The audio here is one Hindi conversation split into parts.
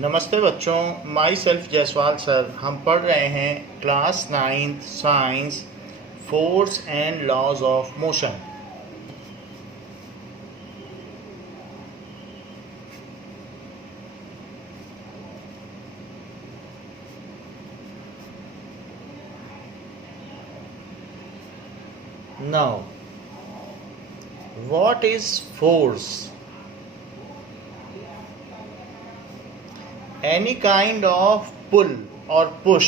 नमस्ते बच्चों, माई सेल्फ जायसवाल सर। हम पढ़ रहे हैं class 9th science, force and laws of motion. Now what is force? Any kind of pull or push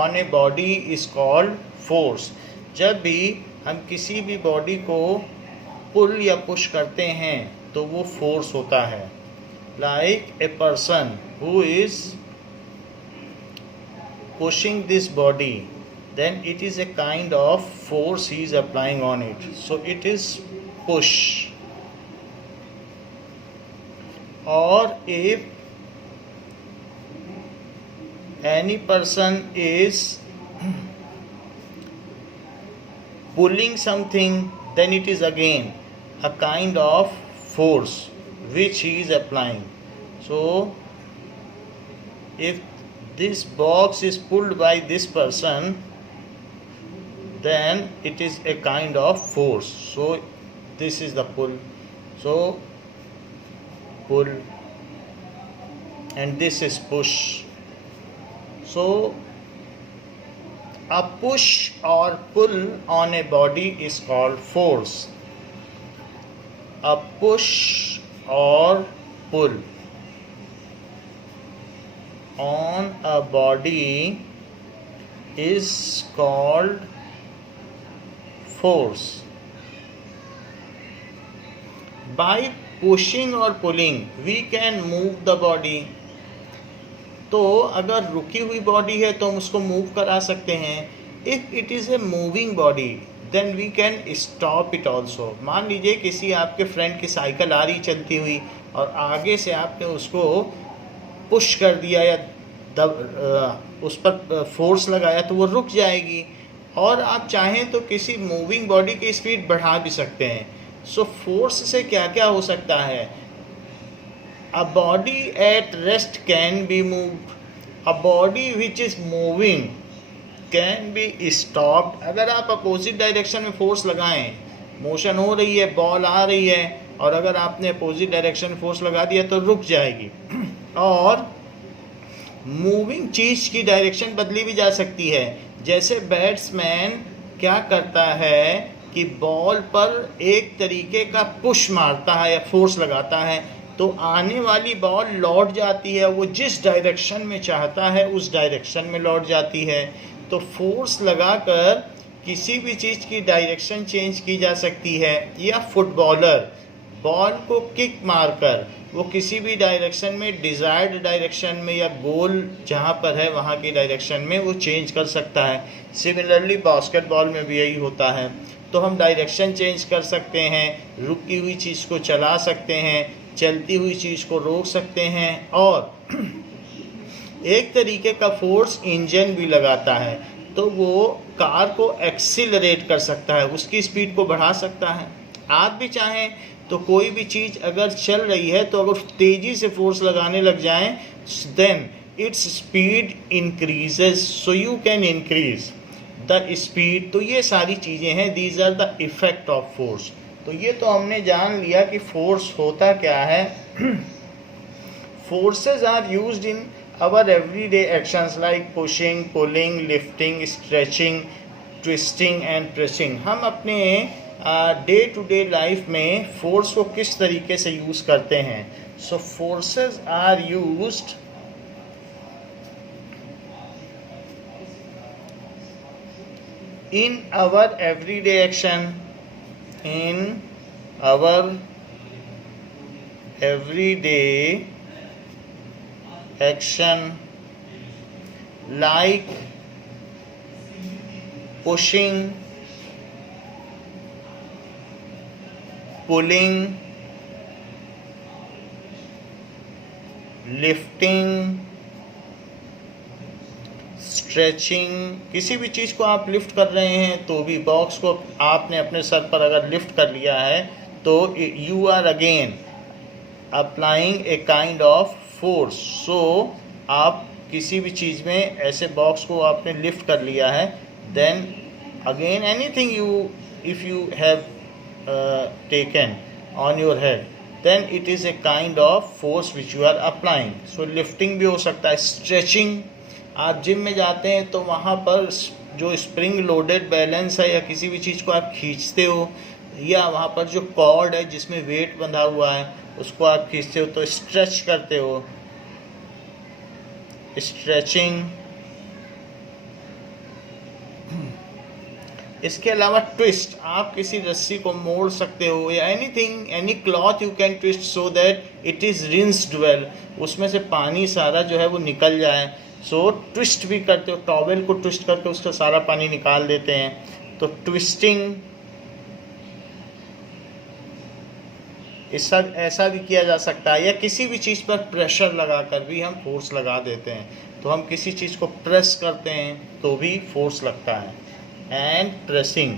on a body is called force. जब भी हम किसी भी बॉडी को पुल या पुश करते हैं तो वो फोर्स होता है. Like a person who is pushing this body, then it is a kind of force he is applying on it. So it is push. Or if any person is pulling something, then it is again a kind of force which he is applying. So if this box is pulled by this person, then it is a kind of force. So this is the pull. So pull, and this is push. So a push or pull on a body is called force. A push or pull on a body is called force. By pushing or pulling, we can move the body. तो अगर रुकी हुई बॉडी है तो हम उसको मूव करा सकते हैं. If it is a moving body then we can stop it also. मान लीजिए किसी आपके फ्रेंड की साइकिल आ रही चलती हुई और आगे से आपने उसको पुश कर दिया या उस पर फोर्स लगाया तो वो रुक जाएगी. और आप चाहें तो किसी मूविंग बॉडी की स्पीड बढ़ा भी सकते हैं. सो फोर्स से क्या क्या हो सकता है? A body at rest can be moved. A body which is moving can be stopped. अगर आप अपोजिट डायरेक्शन में फोर्स लगाएं, मोशन हो रही है, बॉल आ रही है, और अगर आपने अपोजिट डायरेक्शन में फोर्स लगा दिया तो रुक जाएगी. और मूविंग चीज़ की डायरेक्शन बदली भी जा सकती है. जैसे बैट्समैन क्या करता है कि बॉल पर एक तरीके का पुश मारता है या फोर्स लगाता है तो आने वाली बॉल लौट जाती है. वो जिस डायरेक्शन में चाहता है उस डायरेक्शन में लौट जाती है. तो फोर्स लगाकर किसी भी चीज़ की डायरेक्शन चेंज की जा सकती है. या फुटबॉलर बॉल को किक मारकर वो किसी भी डायरेक्शन में, डिज़ायर्ड डायरेक्शन में या गोल जहाँ पर है वहाँ की डायरेक्शन में वो चेंज कर सकता है. सिमिलरली बास्केटबॉल में भी यही होता है. तो हम डायरेक्शन चेंज कर सकते हैं, रुकी हुई चीज़ को चला सकते हैं, चलती हुई चीज़ को रोक सकते हैं. और एक तरीके का फोर्स इंजन भी लगाता है तो वो कार को एक्सीलरेट कर सकता है, उसकी स्पीड को बढ़ा सकता है. आप भी चाहें तो कोई भी चीज़ अगर चल रही है तो अगर तेज़ी से फोर्स लगाने लग जाएं then its speed increases. So you can increase the speed. तो ये सारी चीज़ें हैं, these are the effect of force. तो ये तो हमने जान लिया कि फोर्स होता क्या है. Forces are used in our everyday actions like pushing, pulling, lifting, stretching, twisting and pressing. हम अपने डे टू डे लाइफ में फोर्स को किस तरीके से यूज़ करते हैं. So forces are used in our everyday action, in our everyday action like pushing, pulling, lifting, stretching. किसी भी चीज़ को आप लिफ्ट कर रहे हैं तो भी बॉक्स को आपने अपने सर पर अगर लिफ्ट कर लिया है तो you are again applying a kind of force. So आप किसी भी चीज़ में ऐसे बॉक्स को आपने लिफ्ट कर लिया है, then again anything you if you have taken on your head, then it is a kind of force which you are applying. So lifting भी हो सकता है, स्ट्रेचिंग। आप जिम में जाते हैं तो वहाँ पर जो स्प्रिंग लोडेड बैलेंस है या किसी भी चीज़ को आप खींचते हो, या वहाँ पर जो कॉर्ड है जिसमें वेट बंधा हुआ है उसको आप खींचते हो, तो स्ट्रेच करते हो, स्ट्रेचिंग। इसके अलावा ट्विस्ट, आप किसी रस्सी को मोड़ सकते हो, या anything, any cloth you can twist so that it is rinsed well, उसमें से पानी सारा जो है वो निकल जाए। सो ट्विस्ट भी करते हो, टॉवेल को ट्विस्ट करके उसका सारा पानी निकाल देते हैं, तो ट्विस्टिंग। ऐसा भी किया जा सकता है, या किसी भी चीज़ पर प्रेशर लगाकर भी हम फोर्स लगा देते हैं। तो हम किसी चीज़ को प्रेस करते हैं तो भी फोर्स लगता है। And pressing,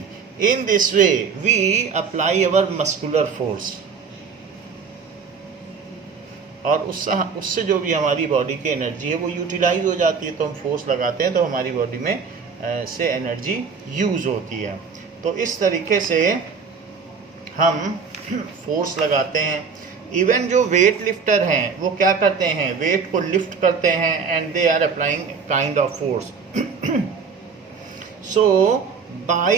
in this way we apply our muscular force, और उससे जो भी हमारी बॉडी की एनर्जी है वो यूटिलाइज हो जाती है। तो हम फोर्स लगाते हैं तो हमारी बॉडी में से एनर्जी यूज़ होती है। तो इस तरीके से हम फोर्स लगाते हैं। इवन जो वेट लिफ्टर हैं वो क्या करते हैं, वेट को लिफ्ट करते हैं, and they are applying kind of force. So by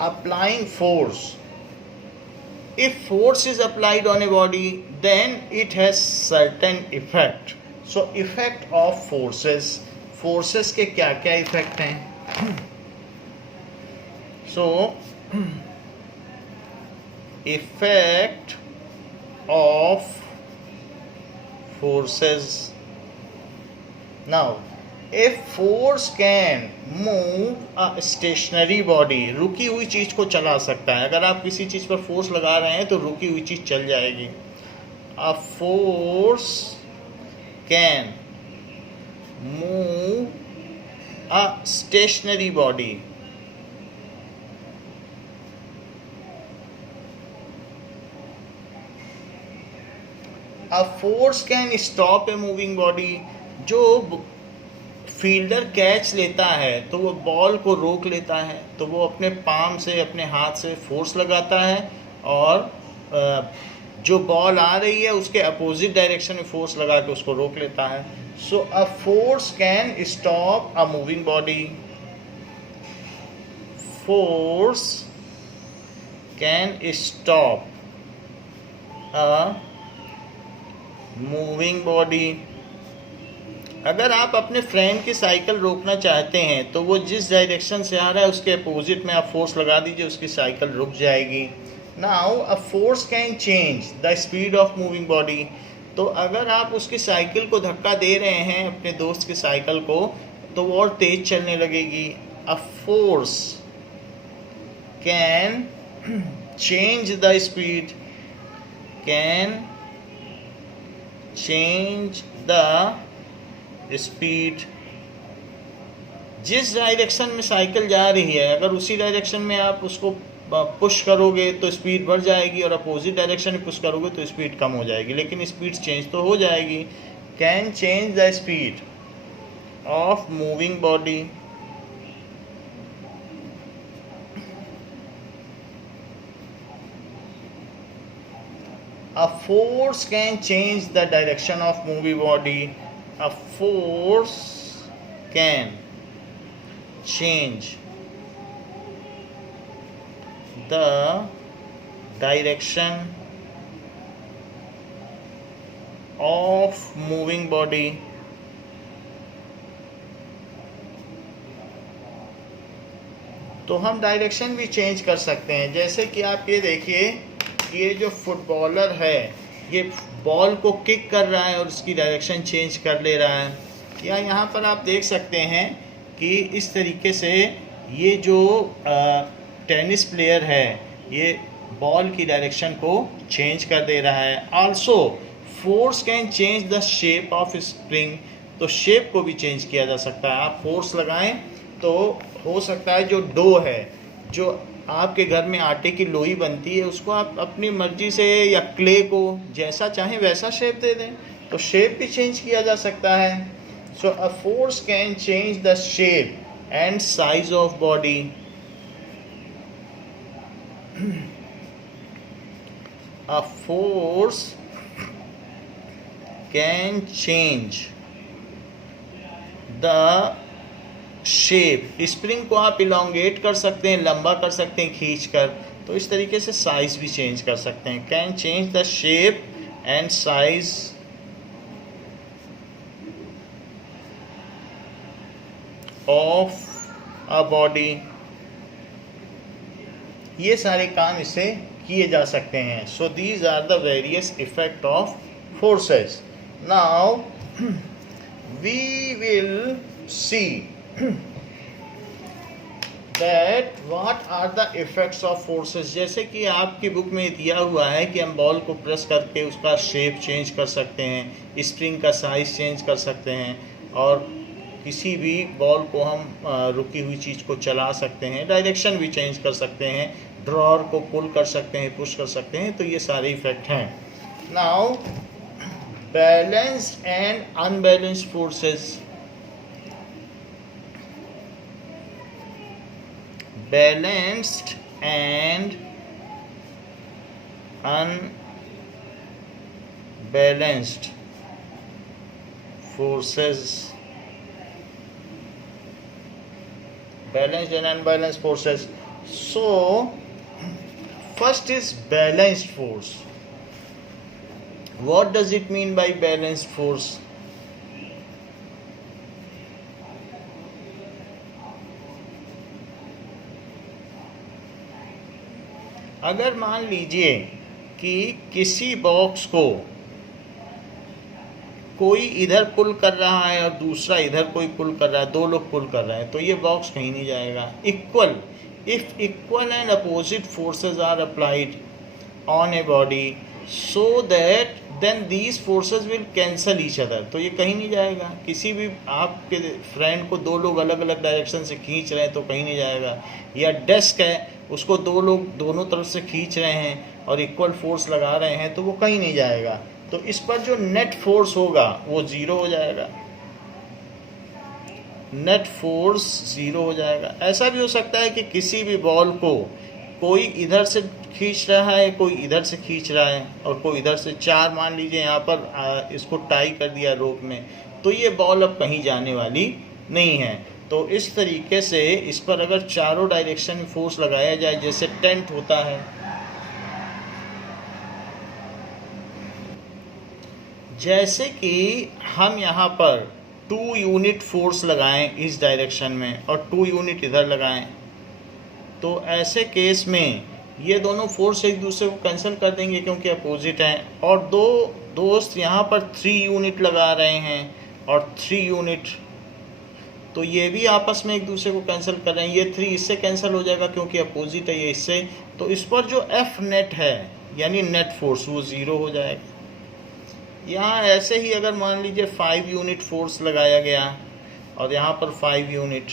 applying force, if force is applied on a body, then it has certain effect. So effect of forces के क्या क्या effect हैं? So effect of forces. Now A force can move a stationary body, रुकी हुई चीज़ को चला सकता है। अगर आप किसी चीज़ पर फोर्स लगा रहे हैं तो रुकी हुई चीज़ चल जाएगी। A force can move a stationary body. A force can stop a moving body. जो फील्डर कैच लेता है तो वो बॉल को रोक लेता है, तो वो अपने पाम से, अपने हाथ से फोर्स लगाता है, और जो बॉल आ रही है उसके अपोजिट डायरेक्शन में फोर्स लगा के उसको रोक लेता है। So a force can stop a moving body. Force can stop a moving body. अगर आप अपने फ्रेंड की साइकिल रोकना चाहते हैं तो वो जिस डायरेक्शन से आ रहा है उसके अपोजिट में आप फोर्स लगा दीजिए, उसकी साइकिल रुक जाएगी। Now a force can change the speed of moving body. तो अगर आप उसकी साइकिल को धक्का दे रहे हैं, अपने दोस्त की साइकिल को, तो वो और तेज चलने लगेगी। अ force can change the speed, can change the speed. जिस डायरेक्शन में साइकिल जा रही है, अगर उसी डायरेक्शन में आप उसको पुश करोगे तो स्पीड बढ़ जाएगी, और अपोजिट डायरेक्शन में पुश करोगे तो स्पीड कम हो जाएगी, लेकिन स्पीड चेंज तो हो जाएगी। Can change the speed of moving body. A force can change the direction of moving body. A force can change the direction of moving body. तो हम डायरेक्शन भी चेंज कर सकते हैं। जैसे कि आप ये देखिए, ये जो फुटबॉलर है ये बॉल को किक कर रहा है और उसकी डायरेक्शन चेंज कर ले रहा है। या यहाँ पर आप देख सकते हैं कि इस तरीके से ये जो टेनिस प्लेयर है ये बॉल की डायरेक्शन को चेंज कर दे रहा है। Also force can change the shape of spring. तो शेप को भी चेंज किया जा सकता है। आप फोर्स लगाएं तो हो सकता है जो डो है, जो आपके घर में आटे की लोई बनती है, उसको आप अपनी मर्जी से या क्ले को जैसा चाहें वैसा शेप दे दें। तो शेप भी चेंज किया जा सकता है. So a force can change the shape and size of body. A force can change the shape. Spring को आप इलोंगेट कर सकते हैं, लंबा कर सकते हैं खींच कर, तो इस तरीके से साइज भी चेंज कर सकते हैं. Can change the shape and size of a body. ये सारे काम इससे किए जा सकते हैं. So these are the various effect of forces. Now we will see that what are the effects of forces. जैसे कि आपकी बुक में दिया हुआ है कि हम बॉल को प्रेस करके उसका शेप चेंज कर सकते हैं, स्प्रिंग का साइज चेंज कर सकते हैं, और किसी भी बॉल को हम रुकी हुई चीज़ को चला सकते हैं, डायरेक्शन भी चेंज कर सकते हैं, ड्रॉअर को पुल कर सकते हैं, पुश कर सकते हैं. तो ये सारे इफेक्ट हैं. Now balanced and unbalanced forces. Balanced and unbalanced forces. Balanced and unbalanced forces. So first is balanced force. What does it mean by balanced force? अगर मान लीजिए कि किसी बॉक्स को कोई इधर पुल कर रहा है और दूसरा इधर कोई पुल कर रहा है, दो लोग पुल कर रहे हैं, तो ये बॉक्स कहीं नहीं जाएगा. Equal, if equal and opposite forces are applied on a body so that then these forces will cancel each other. तो ये कहीं नहीं जाएगा. किसी भी आपके फ्रेंड को दो लोग अलग अलग डायरेक्शन से खींच रहे हैं तो कहीं नहीं जाएगा. या डेस्क है, उसको दो लोग दोनों तरफ से खींच रहे हैं और इक्वल फोर्स लगा रहे हैं तो वो कहीं नहीं जाएगा. तो इस पर जो नेट फोर्स होगा वो ज़ीरो हो जाएगा. नेट फोर्स ज़ीरो हो जाएगा. ऐसा भी हो सकता है कि किसी भी बॉल को कोई इधर से खींच रहा है, कोई इधर से खींच रहा है और कोई इधर से. चार मान लीजिए यहाँ पर इसको टाई कर दिया रोप में, तो ये बॉल अब कहीं जाने वाली नहीं है. तो इस तरीके से इस पर अगर चारों डायरेक्शन में फोर्स लगाया जाए, जैसे टेंट होता है, जैसे कि हम यहाँ पर 2 यूनिट फोर्स लगाएं इस डायरेक्शन में और 2 यूनिट इधर लगाएं, तो ऐसे केस में ये दोनों फोर्स एक दूसरे को कैंसिल कर देंगे क्योंकि अपोजिट हैं. और दो दोस्त यहाँ पर 3 यूनिट लगा रहे हैं और 3 यूनिट, तो ये भी आपस में एक दूसरे को कैंसिल कर रहे हैं. ये 3 इससे कैंसिल हो जाएगा क्योंकि अपोजिट है ये इससे. तो इस पर जो एफ नेट है यानी नेट फोर्स वो ज़ीरो हो जाएगा. यहाँ ऐसे ही अगर मान लीजिए 5 यूनिट फोर्स लगाया गया और यहाँ पर 5 यूनिट,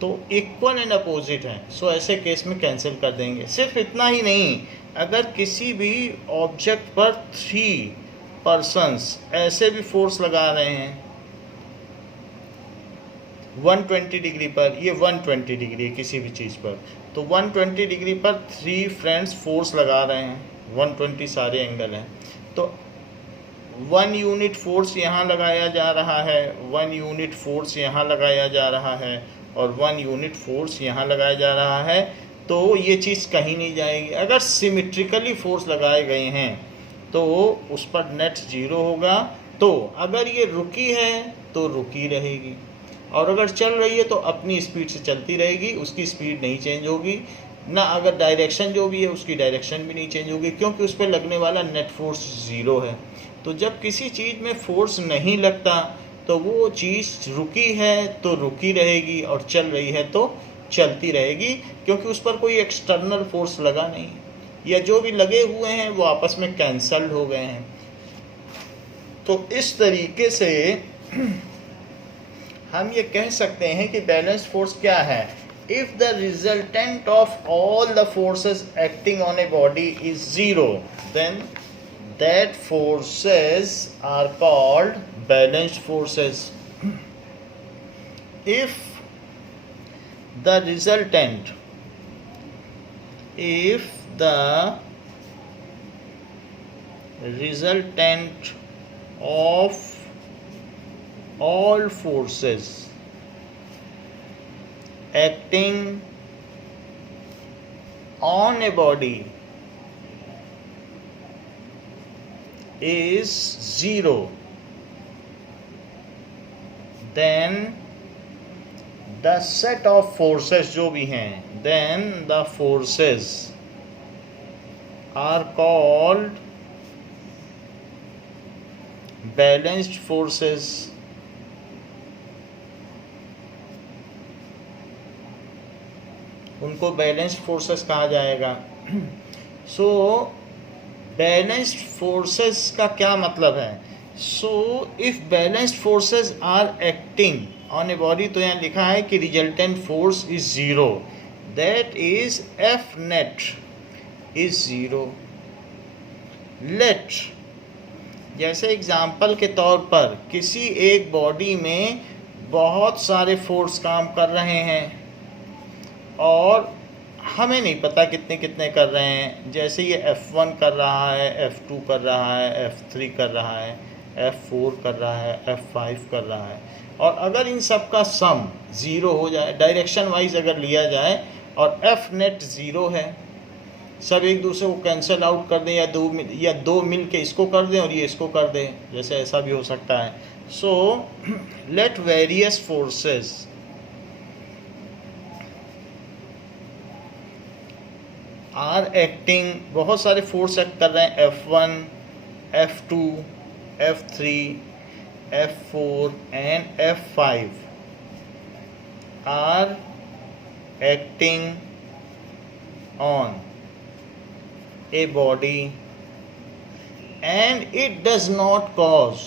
तो इक्वल एंड अपोजिट है, सो ऐसे केस में कैंसिल कर देंगे. सिर्फ इतना ही नहीं, अगर किसी भी ऑब्जेक्ट पर 3 पर्सन्स ऐसे भी फोर्स लगा रहे हैं 120 डिग्री पर, ये 120 डिग्री है किसी भी चीज़ पर, तो 120 डिग्री पर 3 फ्रेंड्स फोर्स लगा रहे हैं, 120 सारे एंगल हैं, तो 1 यूनिट फोर्स यहाँ लगाया जा रहा है, 1 यूनिट फोर्स यहाँ लगाया जा रहा है और 1 यूनिट फोर्स यहाँ लगाया जा रहा है. तो ये चीज़ कहीं नहीं जाएगी. अगर सिमेट्रिकली फोर्स लगाए गए हैं तो उस पर नेट ज़ीरो होगा. तो अगर ये रुकी है तो रुकी रहेगी और अगर चल रही है तो अपनी स्पीड से चलती रहेगी, उसकी स्पीड नहीं चेंज होगी ना. अगर डायरेक्शन जो भी है उसकी डायरेक्शन भी नहीं चेंज होगी क्योंकि उस पर लगने वाला नेट फोर्स ज़ीरो है. तो जब किसी चीज़ में फोर्स नहीं लगता तो वो चीज़ रुकी है तो रुकी रहेगी और चल रही है तो चलती रहेगी क्योंकि उस पर कोई एक्सटर्नल फोर्स लगा नहीं, या जो भी लगे हुए हैं वो आपस में कैंसल हो गए हैं. तो इस तरीके से हम ये कह सकते हैं कि बैलेंस्ड फोर्स क्या है. If the resultant of all the forces acting on a body is zero, then that forces are called balanced forces. If the resultant of all forces acting on a body is zero, then the set of forces जो भी हैं, then the forces are called balanced forces. उनको बैलेंस्ड फोर्सेस कहा जाएगा. सो बैलेंस्ड फोर्सेस का क्या मतलब है? So if balanced forces are acting on a body, तो यहाँ लिखा है कि resultant force is zero, that is F net is zero. Let, जैसे एग्जाम्पल के तौर पर किसी एक बॉडी में बहुत सारे फोर्स काम कर रहे हैं और हमें नहीं पता कितने कितने कर रहे हैं. जैसे ये F1 कर रहा है, F2 कर रहा है, F3 कर रहा है, F4 कर रहा है, F5 कर रहा है. और अगर इन सब का सम ज़ीरो हो जाए, डायरेक्शन वाइज अगर लिया जाए, और F नेट ज़ीरो है, सब एक दूसरे को कैंसिल आउट कर दें, या दो मिल के इसको कर दें और ये इसको कर दें, जैसे ऐसा भी हो सकता है. So let various forces are acting, बहुत सारे फोर्स एक्ट कर रहे हैं, F1, F2, F3, F4 and F5 are acting on a body and it does not cause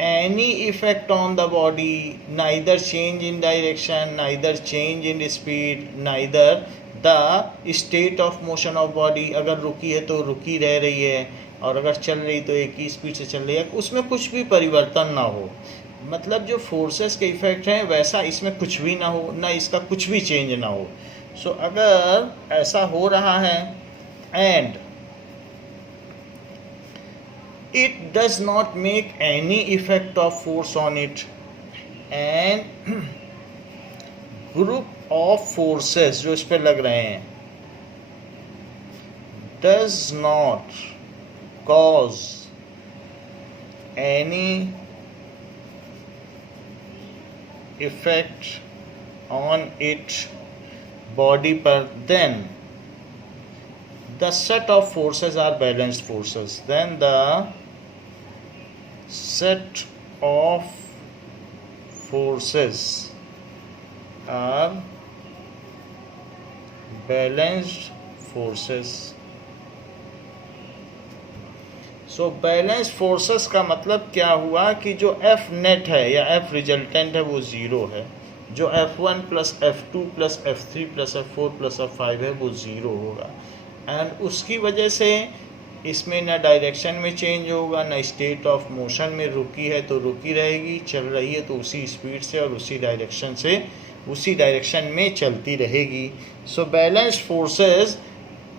any effect on the body, neither change in direction, neither change in speed, neither the state of motion of body. अगर रुकी है तो रुकी रह रही है, और अगर चल रही तो एक ही स्पीड से चल रही है, उसमें कुछ भी परिवर्तन ना हो. मतलब जो फोर्सेस के इफेक्ट हैं वैसा इसमें कुछ भी ना हो, ना इसका कुछ भी चेंज ना हो. सो अगर ऐसा हो रहा है and it does not make any effect of force on it, and group of forces जो इस पे लग रहे हैं does not cause any effect on its body पर, then the set of forces are balanced forces. Then the set of forces are balanced forces. So balanced forces का मतलब क्या हुआ कि जो F net है या F resultant है वो ज़ीरो है, जो F1 plus F2 plus F3 plus F4 plus F5 है वो ज़ीरो होगा. एंड उसकी वजह से इसमें ना डायरेक्शन में चेंज होगा, ना स्टेट ऑफ मोशन में रुकी है तो रुकी रहेगी, चल रही है तो उसी स्पीड से और उसी डायरेक्शन में चलती रहेगी. So balanced forces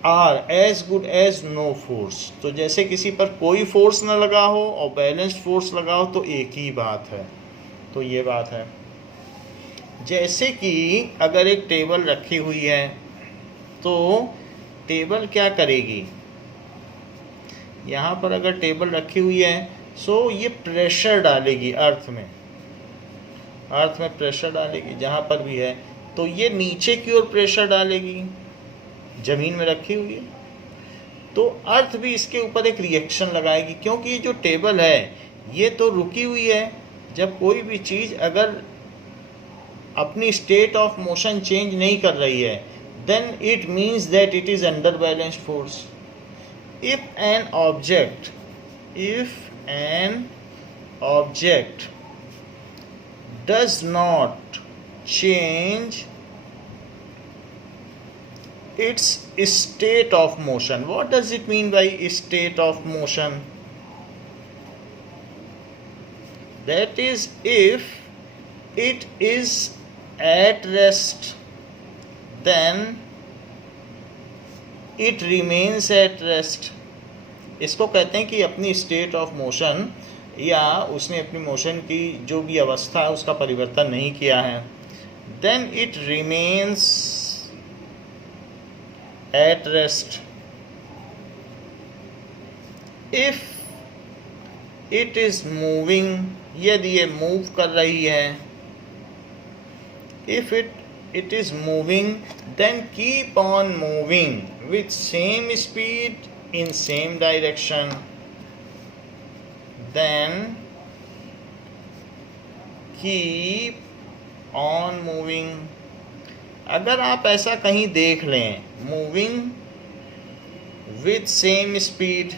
are as good as no force. तो जैसे किसी पर कोई फोर्स ना लगा हो और बैलेंस्ड फोर्स लगा हो तो एक ही बात है. तो ये बात है. जैसे कि अगर एक टेबल रखी हुई है तो टेबल क्या करेगी, यहाँ पर अगर टेबल रखी हुई है सो ये प्रेशर डालेगी अर्थ में प्रेशर डालेगी जहाँ पर भी है, तो ये नीचे की ओर प्रेशर डालेगी, ज़मीन में रखी हुई है, तो अर्थ भी इसके ऊपर एक रिएक्शन लगाएगी, क्योंकि ये जो टेबल है ये तो रुकी हुई है. जब कोई भी चीज़ अगर अपनी स्टेट ऑफ मोशन चेंज नहीं कर रही है, then it means that it is under balanced force. If an object does not change its state of motion. What does it mean by state of motion? That is, if it is at rest, then it remains at rest. इसको कहते हैं कि अपनी स्टेट ऑफ मोशन या उसने अपनी मोशन की जो भी अवस्था है उसका परिवर्तन नहीं किया है. Then it remains at rest. If it is moving, यदि ये मूव कर रही है, if it is moving, then keep on moving with same speed in same direction. Then keep on moving. अगर आप ऐसा कहीं देख लें, moving with same speed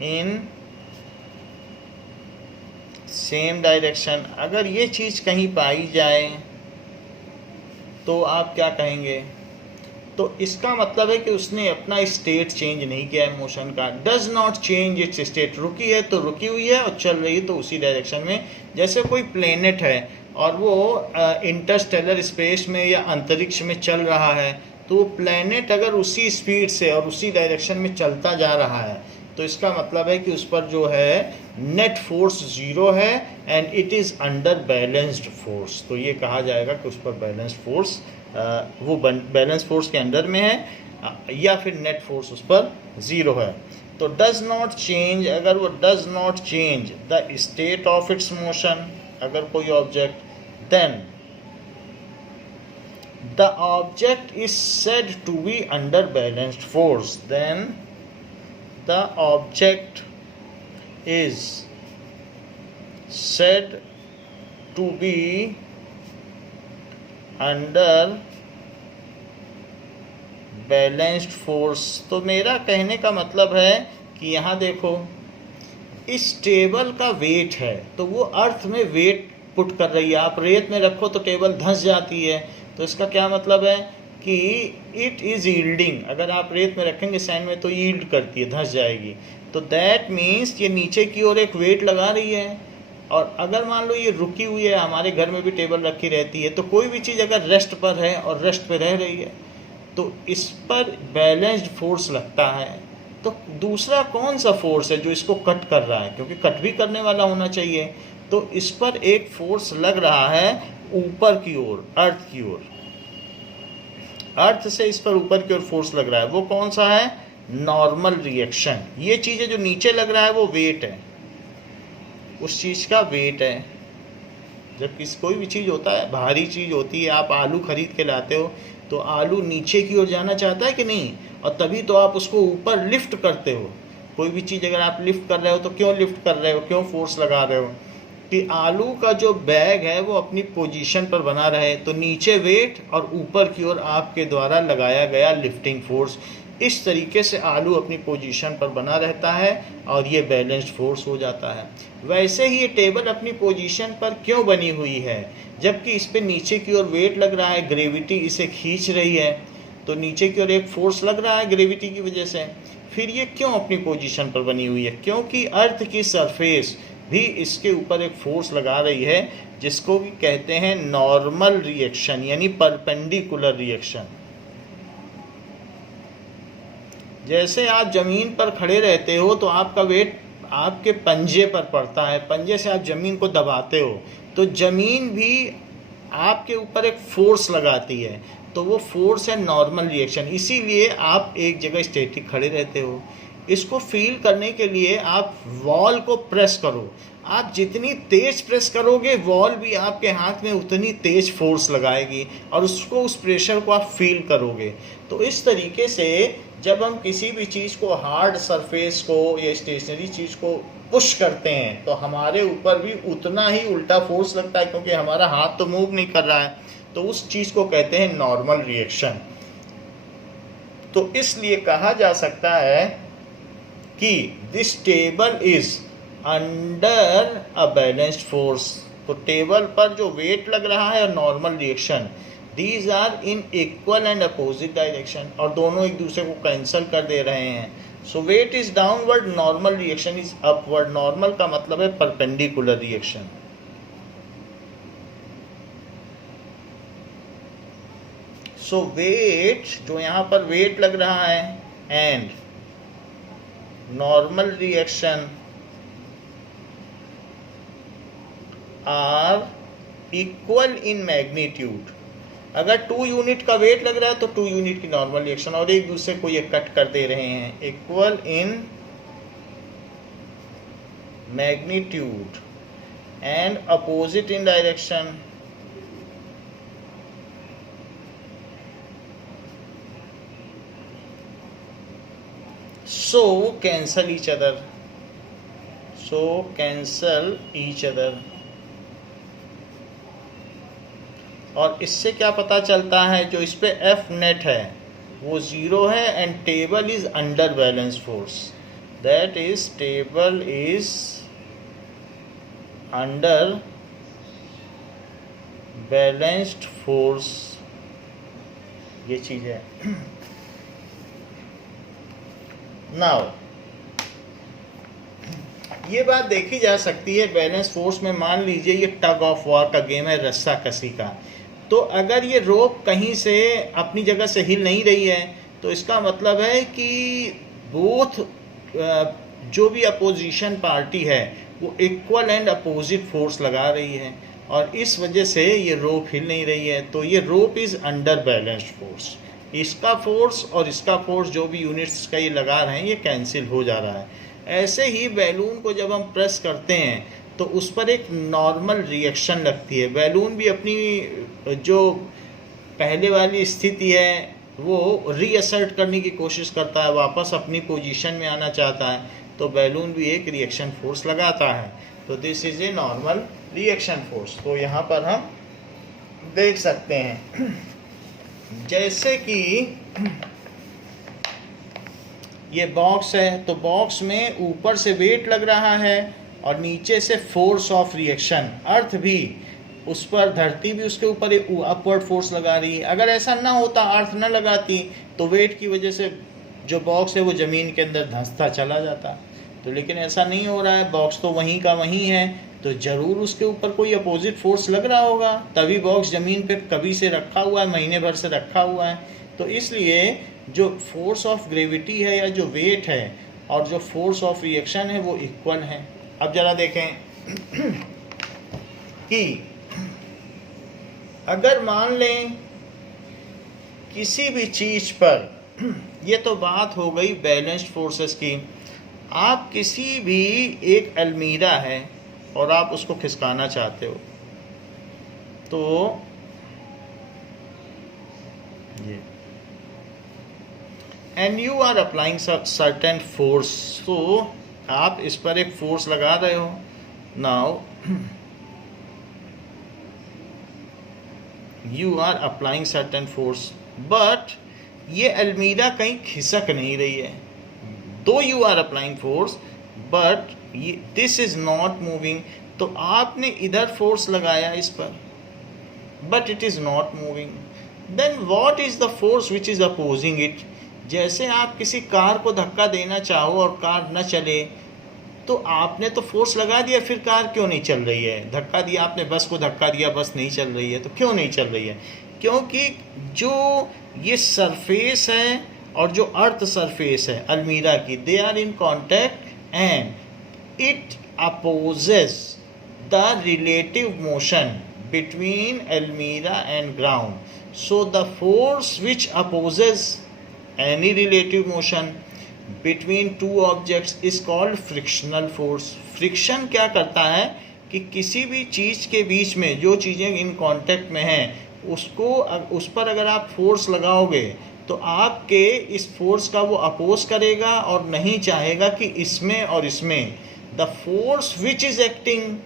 in same direction, अगर ये चीज़ कहीं पाई जाए तो आप क्या कहेंगे? तो इसका मतलब है कि उसने अपना स्टेट चेंज नहीं किया है मोशन का. Does not change it's state. रुकी है तो रुकी हुई है और चल रही है तो उसी डायरेक्शन में. जैसे कोई प्लेनेट है और वो इंटरस्टेलर स्पेस में या अंतरिक्ष में चल रहा है, तो वो प्लेनेट अगर उसी स्पीड से और उसी डायरेक्शन में चलता जा रहा है तो इसका मतलब है कि उस पर जो है नेट फोर्स जीरो है and it is under balanced force. तो ये कहा जाएगा कि उस पर बैलेंस्ड फोर्स, वो बैलेंस फोर्स के अंडर में है या फिर नेट फोर्स उस पर ज़ीरो है. तो डज नॉट चेंज, अगर वो does not change the state of its motion, अगर कोई object, then the object is said to be under balanced force. Then the object is said to be under balanced force. तो मेरा कहने का मतलब है कि यहाँ देखो, इस टेबल का वेट है तो वो अर्थ में वेट पुट कर रही है. आप रेत में रखो तो टेबल धंस जाती है. तो इसका क्या मतलब है कि इट इज़ यील्डिंग. अगर आप रेत में रखेंगे सैंड में तो यील्ड करती है, धंस जाएगी. तो दैट मीन्स ये नीचे की ओर एक वेट लगा रही है. और अगर मान लो ये रुकी हुई है, हमारे घर में भी टेबल रखी रहती है, तो कोई भी चीज़ अगर रेस्ट पर है और रेस्ट पे रह रही है तो इस पर बैलेंस्ड फोर्स लगता है. तो दूसरा कौन सा फोर्स है जो इसको कट कर रहा है, क्योंकि कट भी करने वाला होना चाहिए. तो इस पर एक फोर्स लग रहा है ऊपर की ओर, अर्थ की ओर. अर्थ से इस पर ऊपर की ओर फोर्स लग रहा है. वो कौन सा है? Normal reaction. ये चीज़ें जो नीचे लग रहा है वो वेट है, उस चीज़ का वेट है. जब कोई भी चीज़ होता है, भारी चीज़ होती है, आप आलू खरीद के लाते हो तो आलू नीचे की ओर जाना चाहता है कि नहीं, और तभी तो आप उसको ऊपर लिफ्ट करते हो. कोई भी चीज़ अगर आप लिफ्ट कर रहे हो तो क्यों लिफ्ट कर रहे हो, क्यों फोर्स लगा रहे हो? कि आलू का जो बैग है वो अपनी पोजीशन पर बना रहे. तो नीचे वेट और ऊपर की ओर आपके द्वारा लगाया गया लिफ्टिंग फोर्स. इस तरीके से आलू अपनी पोजीशन पर बना रहता है और ये बैलेंस्ड फोर्स हो जाता है. वैसे ही ये टेबल अपनी पोजीशन पर क्यों बनी हुई है, जबकि इस पे नीचे की ओर वेट लग रहा है, ग्रेविटी इसे खींच रही है. तो नीचे की ओर एक फोर्स लग रहा है ग्रेविटी की वजह से. फिर ये क्यों अपनी पोजीशन पर बनी हुई है? क्योंकि अर्थ की सरफेस भी इसके ऊपर एक फोर्स लगा रही है, जिसको भी कहते हैं नॉर्मल रिएक्शन, यानी परपेंडिकुलर रिएक्शन. जैसे आप जमीन पर खड़े रहते हो तो आपका वेट आपके पंजे पर पड़ता है, पंजे से आप जमीन को दबाते हो तो जमीन भी आपके ऊपर एक फोर्स लगाती है. तो वो फोर्स है नॉर्मल रिएक्शन. इसीलिए आप एक जगह स्टैटिक खड़े रहते हो. इसको फील करने के लिए आप वॉल को प्रेस करो. आप जितनी तेज प्रेस करोगे वॉल भी आपके हाथ में उतनी तेज फोर्स लगाएगी और उसको, उस प्रेशर को आप फील करोगे. तो इस तरीके से जब हम किसी भी चीज़ को, हार्ड सरफेस को या स्टेशनरी चीज़ को पुश करते हैं तो हमारे ऊपर भी उतना ही उल्टा फोर्स लगता है, क्योंकि हमारा हाथ तो मूव नहीं कर रहा है. तो उस चीज़ को कहते हैं नॉर्मल रिएक्शन. तो इसलिए कहा जा सकता है कि this table is under a balanced force. तो टेबल पर जो वेट लग रहा है और normal reaction, these are in equal and opposite direction, और दोनों एक दूसरे को कैंसिल कर दे रहे हैं. So weight is downward, normal reaction is upward. Normal का मतलब है परपेंडिकुलर रिएक्शन। सो वेट, जो यहाँ पर वेट लग रहा है, and normal reaction are equal in magnitude. अगर 2 यूनिट का वेट लग रहा है तो 2 यूनिट की नॉर्मल रिएक्शन, और एक दूसरे को ये कट कर दे रहे हैं। Equal in magnitude and opposite in direction. So cancel each other. So cancel each other. और इससे क्या पता चलता है, जो इस पे एफ नेट है वो 0 है, and table is under balance force. That is table is under balanced force. ये चीज है। नाउ ये बात देखी जा सकती है बैलेंस फोर्स में। मान लीजिए ये टग ऑफ वॉर का गेम है, रस्सा कसी का। तो अगर ये रोप कहीं से अपनी जगह से हिल नहीं रही है तो इसका मतलब है कि बोथ जो भी अपोजिशन पार्टी है वो इक्वल एंड अपोजिट फोर्स लगा रही है, और इस वजह से ये रोप हिल नहीं रही है। तो ये rope is under balanced force. इसका फोर्स और इसका फोर्स, जो भी यूनिट्स का ये लगा रहे हैं, ये कैंसिल हो जा रहा है। ऐसे ही बैलून को जब हम प्रेस करते हैं तो उस पर एक नॉर्मल रिएक्शन लगती है। बैलून भी अपनी जो पहले वाली स्थिति है वो रीअसर्ट करने की कोशिश करता है, वापस अपनी पोजीशन में आना चाहता है, तो बैलून भी एक रिएक्शन फोर्स लगाता है। तो this is a normal reaction force. तो यहाँ पर हम देख सकते हैं, जैसे कि ये बॉक्स है, तो बॉक्स में ऊपर से वेट लग रहा है और नीचे से फोर्स ऑफ रिएक्शन, अर्थ भी उस पर, धरती भी उसके ऊपर एक अपवर्ड फोर्स लगा रही है। अगर ऐसा ना होता, अर्थ ना लगाती, तो वेट की वजह से जो बॉक्स है वो ज़मीन के अंदर धंसता चला जाता। तो लेकिन ऐसा नहीं हो रहा है, बॉक्स तो वहीं का वहीं है, तो ज़रूर उसके ऊपर कोई अपोजिट फोर्स लग रहा होगा, तभी बॉक्स ज़मीन पे कभी से रखा हुआ है, महीने भर से रखा हुआ है। तो इसलिए जो फोर्स ऑफ ग्रेविटी है या जो वेट है और जो फोर्स ऑफ रिएक्शन है वो इक्वल है। अब ज़रा देखें कि अगर मान लें किसी भी चीज़ पर, ये तो बात हो गई बैलेंस्ड फोर्सेस की, आप किसी भी एक अलमीरा है और आप उसको खिसकाना चाहते हो, तो ये and you are applying certain force, तो आप इस पर एक फोर्स लगा रहे हो। Now you are applying certain force, but ये अलमीरा कहीं खिसक नहीं रही है। Though you are applying force but this is not moving. तो आपने इधर फोर्स लगाया इस पर, but it is not moving. Then what is the force which is opposing it. जैसे आप किसी कार को धक्का देना चाहो और कार न चले, तो आपने तो फोर्स लगा दिया, फिर कार क्यों नहीं चल रही है। धक्का दिया आपने, बस को धक्का दिया, बस नहीं चल रही है, तो क्यों नहीं चल रही है? क्योंकि जो ये सरफेस है और जो अर्थ सरफेस है अलमीरा की, they are in contact and it opposes the relative motion between Almira and ground. So the force which opposes any relative motion between two objects is called frictional force. Friction क्या करता है कि किसी भी चीज़ के बीच में जो चीज़ें इन कांटेक्ट में हैं, उसको उस पर अगर आप फोर्स लगाओगे तो आपके इस फोर्स का वो अपोज करेगा और नहीं चाहेगा कि इसमें और इसमें। The force which is acting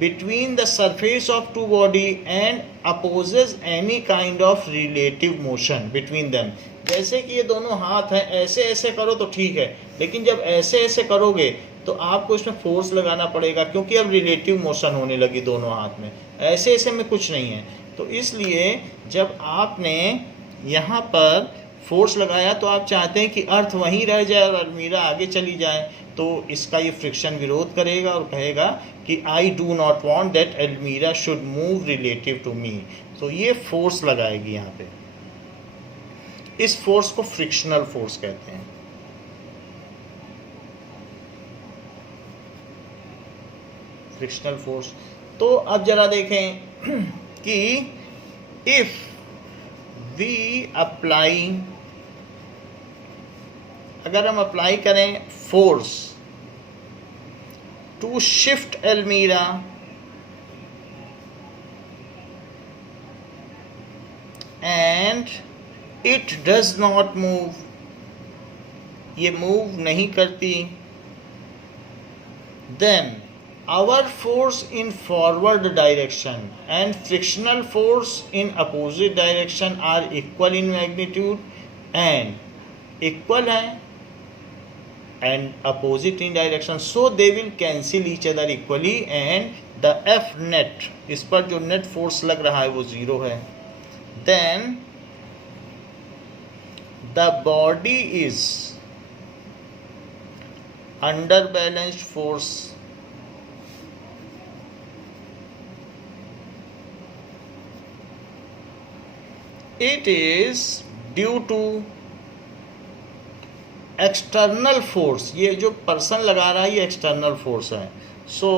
between the surface of two body and opposes any kind of relative motion between them. जैसे कि ये दोनों हाथ हैं, ऐसे ऐसे करो तो ठीक है, लेकिन जब ऐसे ऐसे करोगे तो आपको इसमें फोर्स लगाना पड़ेगा, क्योंकि अब रिलेटिव मोशन होने लगी दोनों हाथ में। ऐसे ऐसे में कुछ नहीं है। तो इसलिए जब आपने यहाँ पर फोर्स लगाया तो आप चाहते हैं कि अर्थ वहीं रह जाए और अलमीरा आगे चली जाए, तो इसका ये फ्रिक्शन विरोध करेगा और कहेगा कि I do not want that almirah should move relative to me. तो ये फोर्स लगाएगी यहाँ पे। इस फोर्स को फ्रिक्शनल फोर्स कहते हैं। Frictional force. तो अब जरा देखें कि इफ वी अप्लाई, अगर हम अप्लाई करें फोर्स टू शिफ्ट अलमीरा and it does not move, ये मूव नहीं करती, then our force in forward direction and frictional force in opposite direction are equal in magnitude and equal हैं and opposite in direction, so they will cancel each other equally and the F net, इस पर जो net force लग रहा है वो 0 है। then the body is under balanced force it is due to external force, ये जो पर्सन लगा रहा है ये एक्सटर्नल फोर्स है। सो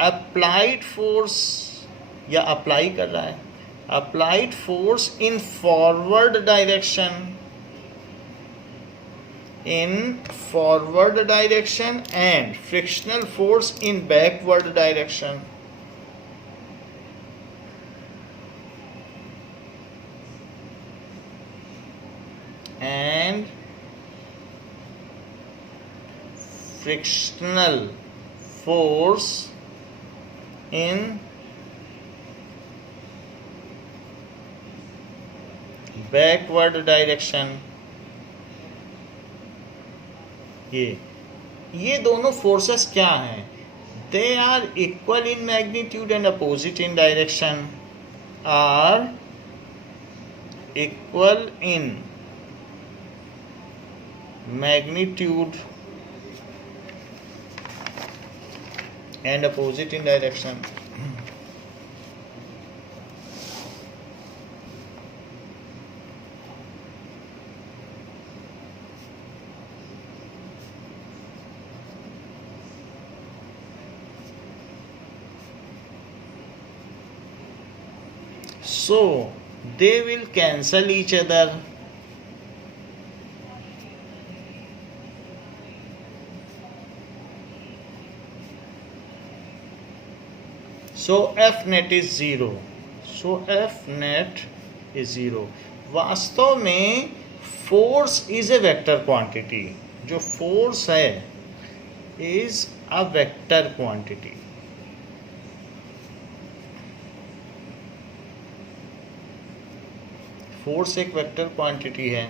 अप्लाइड फोर्स, या अप्लाई कर रहा है, applied force in forward direction, in forward direction and frictional force in backward direction, and frictional force in backward direction, ये दोनों फोर्सेस क्या हैं? They are equal in magnitude and opposite in direction, are equal in magnitude and opposite in direction. So they will cancel each other. So F net is 0. So F net is 0. वास्तव में force is a vector quantity, जो फोर्स है is a vector quantity. Force एक वेक्टर क्वांटिटी है,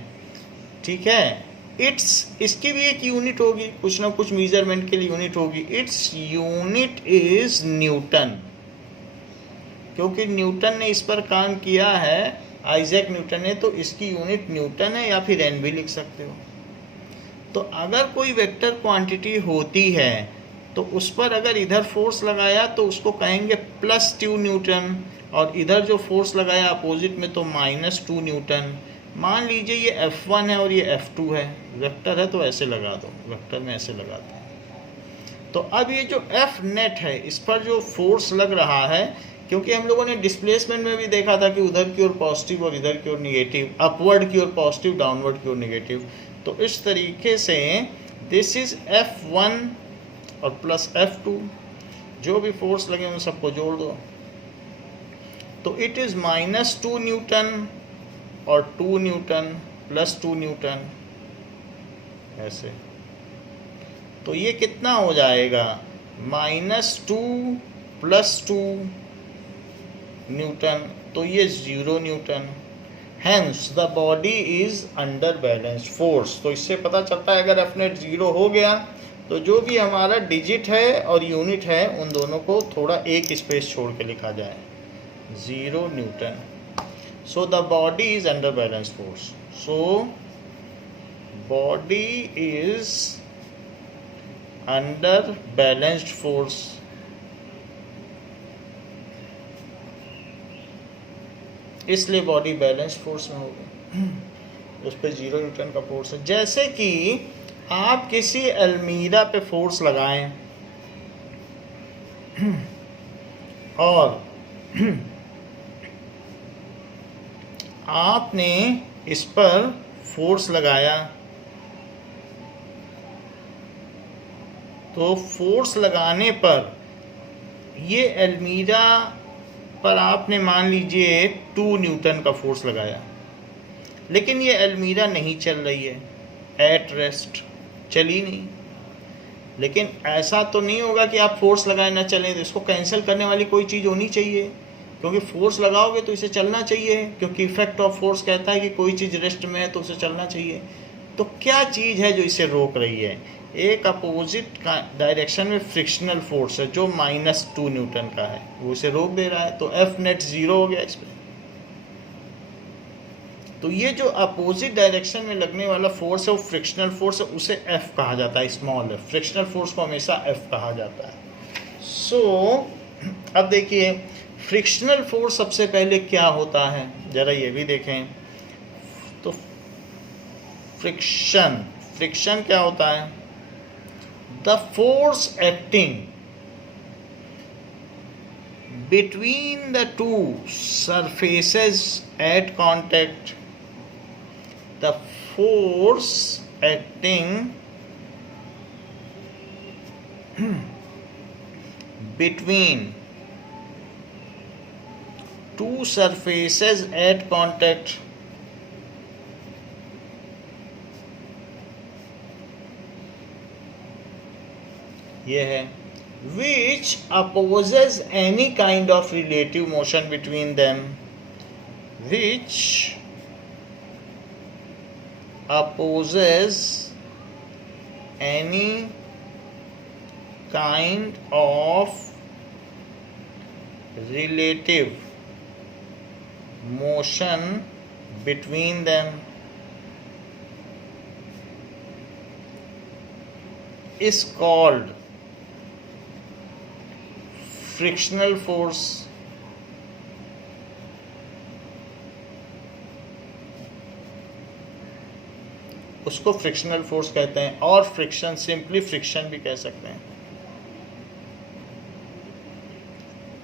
ठीक है। इसकी भी एक यूनिट होगी, कुछ ना कुछ मेजरमेंट के लिए यूनिट होगी। इट्स यूनिट इज न्यूटन, क्योंकि न्यूटन ने इस पर काम किया है, आइजैक न्यूटन ने, तो इसकी यूनिट न्यूटन है, या फिर एन भी लिख सकते हो। तो अगर कोई वेक्टर क्वांटिटी होती है तो उस पर अगर इधर फोर्स लगाया तो उसको कहेंगे +2 न्यूटन, और इधर जो फोर्स लगाया अपोजिट में तो -2 न्यूटन। मान लीजिए ये F1 है और ये F2 है, वेक्टर है तो ऐसे लगा दो, वेक्टर में ऐसे लगाते हैं। तो अब ये जो F नेट है इस पर जो फोर्स लग रहा है, क्योंकि हम लोगों ने डिस्प्लेसमेंट में भी देखा था कि उधर की ओर पॉजिटिव और इधर की ओर निगेटिव, अपवर्ड की ओर पॉजिटिव, डाउनवर्ड की ओर निगेटिव। तो इस तरीके से दिस इज F1 और प्लस F2, जो भी फोर्स लगे उन सबको जोड़ दो, तो इट इज -2 न्यूटन और 2 न्यूटन प्लस 2 न्यूटन, ऐसे। तो ये कितना हो जाएगा? -2 + 2 न्यूटन, तो ये 0 newton. Hence the body is under balanced force. तो इससे पता चलता है अगर F net 0 हो गया तो जो भी हमारा डिजिट है और यूनिट है उन दोनों को थोड़ा एक स्पेस छोड़ के लिखा जाए, 0 Newton. So the body is under balanced force. So body is under balanced force. इसलिए बॉडी बैलेंस फोर्स में होगी, उस पर 0 न्यूटन का फोर्स है। जैसे कि आप किसी अलमीरा पे फोर्स लगाएं और आपने इस पर फोर्स लगाया, तो फोर्स लगाने पर ये अलमीरा पर आपने मान लीजिए 2 न्यूटन का फोर्स लगाया, लेकिन ये अलमीरा नहीं चल रही है, एट रेस्ट, चली नहीं। लेकिन ऐसा तो नहीं होगा कि आप फोर्स लगाए ना चलें, तो इसको कैंसिल करने वाली कोई चीज़ होनी चाहिए, क्योंकि फोर्स लगाओगे तो इसे चलना चाहिए, क्योंकि इफेक्ट ऑफ फोर्स कहता है कि कोई चीज़ रेस्ट में है तो उसे चलना चाहिए। तो क्या चीज़ है जो इसे रोक रही है? एक अपोजिट डायरेक्शन में फ्रिक्शनल फोर्स है जो -2 न्यूटन का है, वो इसे रोक दे रहा है। तो एफ नेट 0 हो गया इसमें। तो ये जो अपोजिट डायरेक्शन में लगने वाला फोर्स है वो फ्रिक्शनल फोर्स है, उसे एफ कहा जाता है, स्मॉल एफ। फ्रिक्शनल फोर्स को हमेशा एफ कहा जाता है। सो अब देखिए फ्रिक्शनल फोर्स सबसे पहले क्या होता है, जरा ये भी देखें। तो फ्रिक्शन क्या होता है? The force acting between the two surfaces at contact. The force acting between two surfaces at contact ये है which opposes any kind of relative motion between them, which opposes any kind of relative motion between them is called frictional force. उसको फ्रिक्शनल फोर्स कहते हैं, और फ्रिक्शन सिंपली फ्रिक्शन भी कह सकते हैं।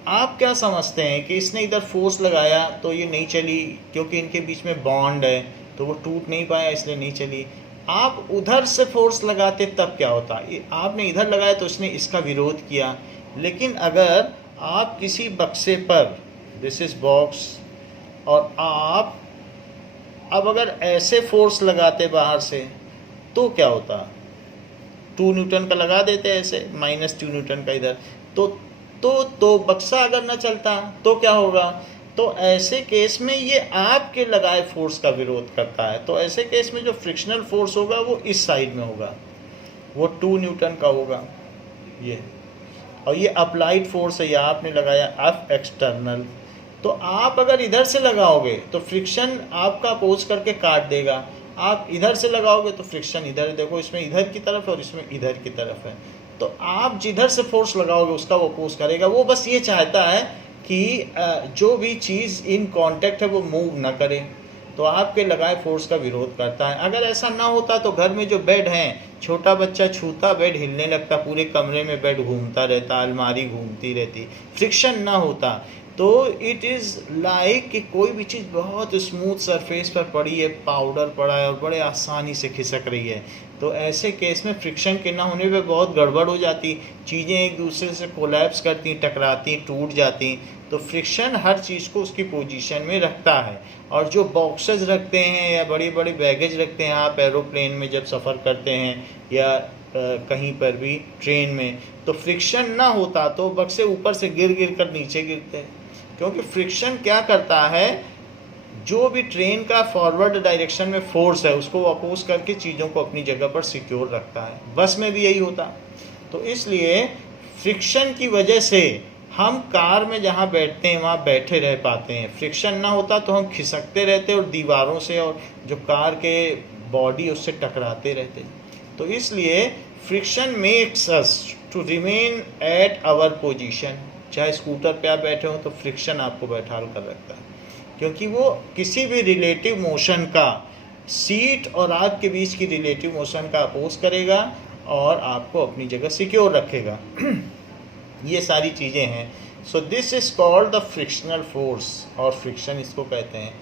आप क्या समझते हैं कि इसने इधर फोर्स लगाया तो ये नहीं चली, क्योंकि इनके बीच में बॉन्ड है तो वो टूट नहीं पाया, इसलिए नहीं चली। आप उधर से फोर्स लगाते तब क्या होता? आपने इधर लगाया तो इसने इसका विरोध किया। लेकिन अगर आप किसी बक्से पर, दिस इज बॉक्स, और आप अब अगर ऐसे फोर्स लगाते बाहर से तो क्या होता? 2 न्यूटन का लगा देते ऐसे, -2 न्यूटन का इधर, तो बक्सा अगर ना चलता तो क्या होगा? तो ऐसे केस में ये आपके लगाए फोर्स का विरोध करता है। तो ऐसे केस में जो फ्रिक्शनल फोर्स होगा वो इस साइड में होगा, वो 2 न्यूटन का होगा ये। और ये अप्लाइड फोर्स है, या आपने लगाया एफ एक्सटर्नल। तो आप अगर इधर से लगाओगे तो फ्रिक्शन आपका अपोज करके काट देगा, आप इधर से लगाओगे तो फ्रिक्शन इधर, देखो इसमें इधर की तरफ है और इसमें इधर की तरफ है। तो आप जिधर से फोर्स लगाओगे उसका वो अपोज करेगा। वो बस ये चाहता है कि जो भी चीज़ इन कांटेक्ट है वो मूव ना करे, तो आपके लगाए फोर्स का विरोध करता है। अगर ऐसा ना होता तो घर में जो बेड हैं, छोटा बच्चा छूता बेड हिलने लगता, पूरे कमरे में बेड घूमता रहता, अलमारी घूमती रहती, फ्रिक्शन ना होता। तो इट इज़ लाइक कि कोई भी चीज़ बहुत स्मूथ सरफेस पर पड़ी है, पाउडर पड़ा है और बड़े आसानी से खिसक रही है। तो ऐसे केस में फ्रिक्शन के ना होने पे बहुत गड़बड़ हो जाती, चीज़ें एक दूसरे से कोलैप्स करती, टकराती, टूट जाती। तो फ्रिक्शन हर चीज़ को उसकी पोजीशन में रखता है। और जो बॉक्सेस रखते हैं या बड़ी बड़ी बैगेज रखते हैं आप एरोप्लेन में जब सफ़र करते हैं या कहीं पर भी ट्रेन में, तो फ्रिक्शन ना होता तो बक्से ऊपर से गिर गिर कर नीचे गिरते हैं। क्योंकि फ्रिक्शन क्या करता है, जो भी ट्रेन का फॉरवर्ड डायरेक्शन में फोर्स है उसको अपोज करके चीज़ों को अपनी जगह पर सिक्योर रखता है। बस में भी यही होता। तो इसलिए फ्रिक्शन की वजह से हम कार में जहाँ बैठते हैं वहाँ बैठे रह पाते हैं, फ्रिक्शन ना होता तो हम खिसकते रहते और दीवारों से और जो कार के बॉडी उससे टकराते रहते। तो इसलिए friction makes us to remain at our position. चाहे स्कूटर पे आप बैठे हो तो फ्रिक्शन आपको बैठा कर रखता है, क्योंकि वो किसी भी रिलेटिव मोशन का, सीट और आपके बीच की रिलेटिव मोशन का अपोज करेगा और आपको अपनी जगह सिक्योर रखेगा। ये सारी चीज़ें हैं। So this is called the frictional force, और फ्रिक्शन इसको कहते हैं।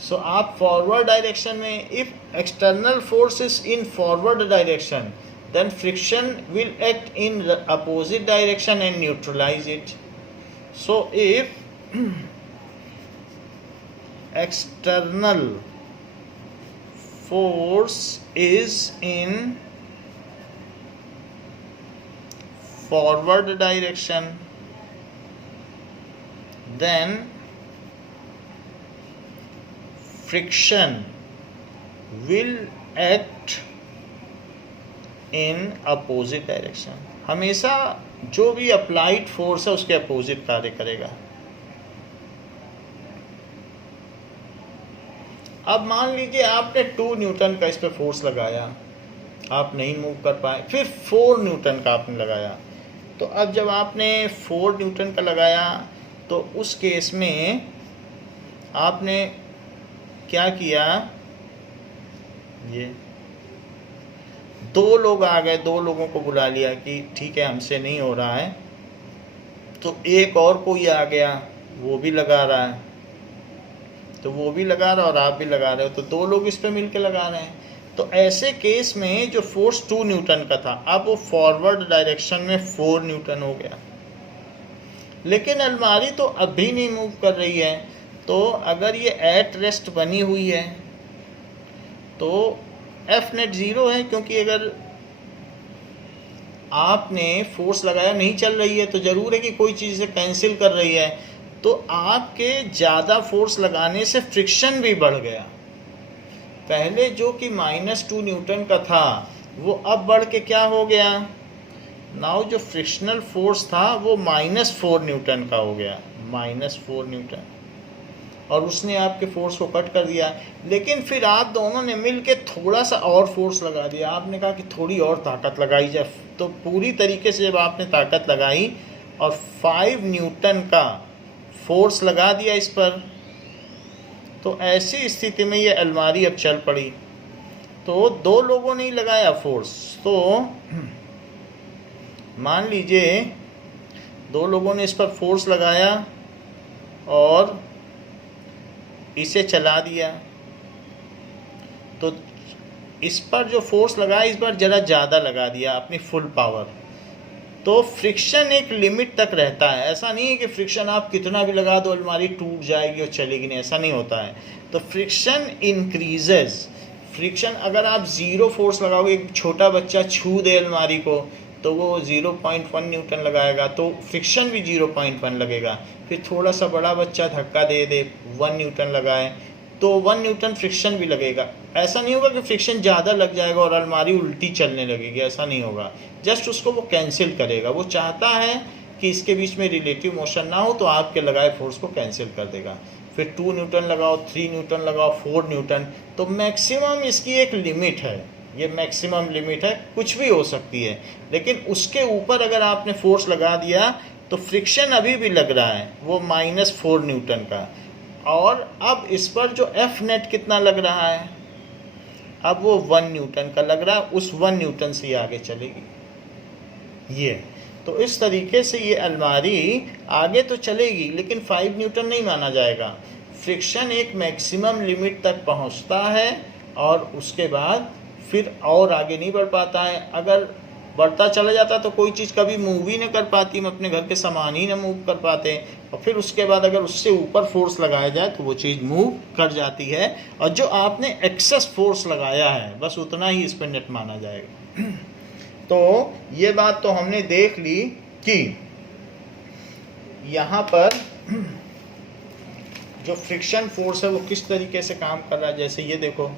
सो आप फॉरवर्ड डायरेक्शन में, if external force is in forward direction, then friction will act in the opposite direction and neutralize it. So if external force is in forward direction, then friction will act in opposite direction. हमेशा जो भी अप्लाइड फोर्स है उसके अपोजिट कार्य करेगा। अब मान लीजिए आपने 2 न्यूटन का इस पर फोर्स लगाया, आप नहीं मूव कर पाए, फिर 4 न्यूटन का आपने लगाया। तो अब जब आपने 4 न्यूटन का लगाया तो उस केस में आपने क्या किया, ये 2 लोग आ गए, 2 लोगों को बुला लिया कि ठीक है हमसे नहीं हो रहा है, तो एक और कोई आ गया, वो भी लगा रहा है, तो वो भी लगा रहा है और आप भी लगा रहे हो, तो 2 लोग इस पे मिलके लगा रहे हैं। तो ऐसे केस में जो फोर्स 2 न्यूटन का था, अब वो फॉरवर्ड डायरेक्शन में 4 न्यूटन हो गया। लेकिन अलमारी तो अभी नहीं मूव कर रही है, तो अगर ये एट रेस्ट बनी हुई है तो एफ नेट 0 है, क्योंकि अगर आपने फोर्स लगाया नहीं चल रही है तो ज़रूर है कि कोई चीज़ से कैंसिल कर रही है। तो आपके ज़्यादा फोर्स लगाने से फ्रिक्शन भी बढ़ गया। पहले जो कि -2 न्यूटन का था वो अब बढ़ के क्या हो गया, नाउ जो फ्रिक्शनल फोर्स था वो -4 न्यूटन का हो गया, -4 न्यूटन, और उसने आपके फोर्स को कट कर दिया। लेकिन फिर आप दोनों ने मिल के थोड़ा सा और फोर्स लगा दिया, आपने कहा कि थोड़ी और ताकत लगाई जाए, तो पूरी तरीके से जब आपने ताकत लगाई और 5 न्यूटन का फोर्स लगा दिया इस पर, तो ऐसी स्थिति में ये अलमारी अब चल पड़ी। तो 2 लोगों ने ही लगाया फोर्स, तो मान लीजिए 2 लोगों ने इस पर फोर्स लगाया और इसे चला दिया, तो इस पर जो फोर्स लगाया इस बार ज़रा ज़्यादा लगा दिया अपनी फुल पावर। तो फ्रिक्शन एक लिमिट तक रहता है, ऐसा नहीं है कि फ्रिक्शन आप कितना भी लगा दो अलमारी टूट जाएगी और चलेगी नहीं, ऐसा नहीं होता है। तो फ्रिक्शन इंक्रीजेज। फ्रिक्शन अगर आप 0 फोर्स लगाओगे, एक छोटा बच्चा छू दे अलमारी को तो वो 0.1 न्यूटन लगाएगा, तो फ्रिक्शन भी 0.1 लगेगा। फिर थोड़ा सा बड़ा बच्चा धक्का दे दे, 1 न्यूटन लगाए तो 1 न्यूटन फ्रिक्शन भी लगेगा। ऐसा नहीं होगा कि फ्रिक्शन ज़्यादा लग जाएगा और अलमारी उल्टी चलने लगेगी, ऐसा नहीं होगा। जस्ट उसको वो कैंसिल करेगा। वो चाहता है कि इसके बीच में रिलेटिव मोशन ना हो, तो आपके लगाए फोर्स को कैंसिल कर देगा। फिर 2 न्यूटन लगाओ, 3 न्यूटन लगाओ, 4 न्यूटन, तो मैक्सिमम इसकी एक लिमिट है। ये मैक्सिमम लिमिट है, कुछ भी हो सकती है, लेकिन उसके ऊपर अगर आपने फोर्स लगा दिया तो फ्रिक्शन अभी भी लग रहा है वो -4 न्यूटन का। और अब इस पर जो एफ नेट कितना लग रहा है, अब वो 1 न्यूटन का लग रहा है, उस 1 न्यूटन से आगे चलेगी ये। तो इस तरीके से ये अलमारी आगे तो चलेगी, लेकिन 5 न्यूटन नहीं माना जाएगा। फ्रिक्शन एक मैक्सिमम लिमिट तक पहुंचता है और उसके बाद फिर और आगे नहीं बढ़ पाता है। अगर बढ़ता चला जाता तो कोई चीज़ कभी मूव ही नहीं कर पाती, हम अपने घर के सामान ही ना मूव कर पाते, और फिर उसके बाद अगर उससे ऊपर फोर्स लगाया जाए तो वो चीज़ मूव कर जाती है। और जो आपने एक्सेस फोर्स लगाया है बस उतना ही इस पर नेट माना जाएगा। तो ये बात तो हमने देख ली कि यहाँ पर जो फ्रिक्शन फोर्स है वो किस तरीके से काम कर रहा है। जैसे ये देखो,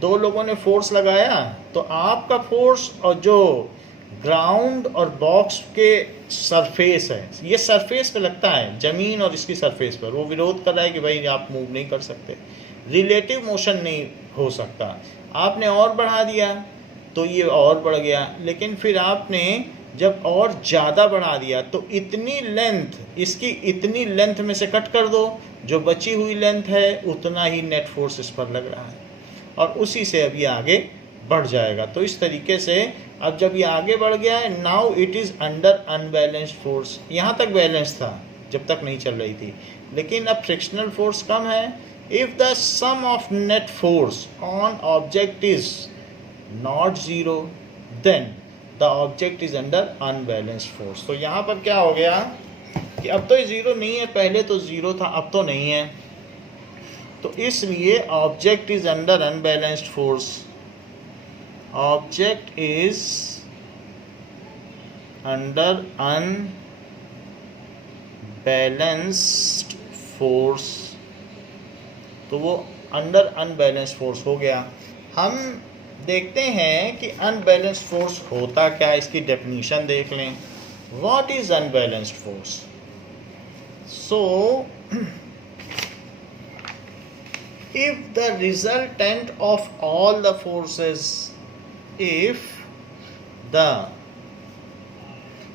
2 लोगों ने फोर्स लगाया तो आपका फोर्स और जो ग्राउंड और बॉक्स के सरफेस है, ये सरफेस पे लगता है, जमीन और इसकी सरफेस पर, वो विरोध कर रहा है कि भाई आप मूव नहीं कर सकते, रिलेटिव मोशन नहीं हो सकता। आपने और बढ़ा दिया तो ये और बढ़ गया, लेकिन फिर आपने जब और ज़्यादा बढ़ा दिया तो इतनी लेंथ, इसकी इतनी लेंथ में से कट कर दो, जो बची हुई लेंथ है उतना ही नेट फोर्स इस पर लग रहा है और उसी से अब ये आगे बढ़ जाएगा। तो इस तरीके से अब जब ये आगे बढ़ गया है, now it is under unbalanced force. यहाँ तक बैलेंस था जब तक नहीं चल रही थी, लेकिन अब फ्रिक्शनल फोर्स कम है। If the sum of net force on object is not zero then the object is under unbalanced force. तो यहाँ पर क्या हो गया कि अब तो ये ज़ीरो नहीं है, पहले तो ज़ीरो था, अब तो नहीं है, तो इसलिए object is under unbalanced force. Object is under unbalanced force, तो वो अंडर अनबैलेंस्ड फोर्स हो गया। हम देखते हैं कि अनबैलेंस्ड फोर्स होता क्या है, इसकी डेफिनेशन देख लें। What is unbalanced force? So if the resultant of all the forces, if the,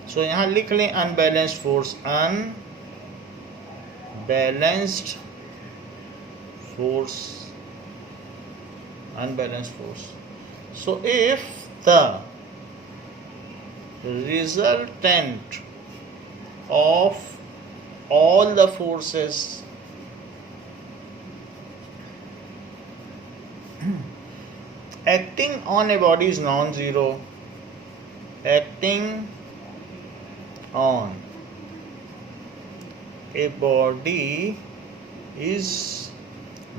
so यहाँ लिख लें unbalanced force, unbalanced force, unbalanced force. So if the resultant of all the forces acting on a body is non-zero, acting on a body is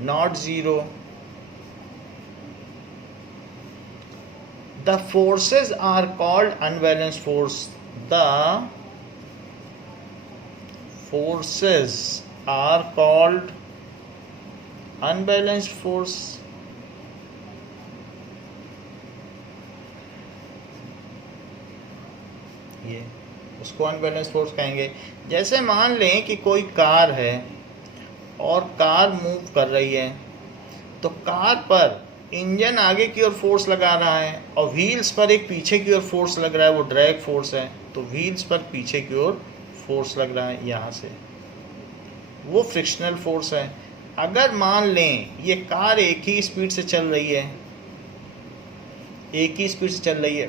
not zero, the forces are called unbalanced force. The forces are called unbalanced force. ये उसको अनबैलेंस फोर्स कहेंगे। जैसे मान लें कि कोई कार है और कार मूव कर रही है, तो कार पर इंजन आगे की ओर फोर्स लगा रहा है और व्हील्स पर एक पीछे की ओर फोर्स लग रहा है, वो ड्रैग फोर्स है। तो व्हील्स पर पीछे की ओर फोर्स लग रहा है यहाँ से, वो फ्रिक्शनल फोर्स है। अगर मान लें ये कार एक ही स्पीड से चल रही है, एक ही स्पीड से चल रही है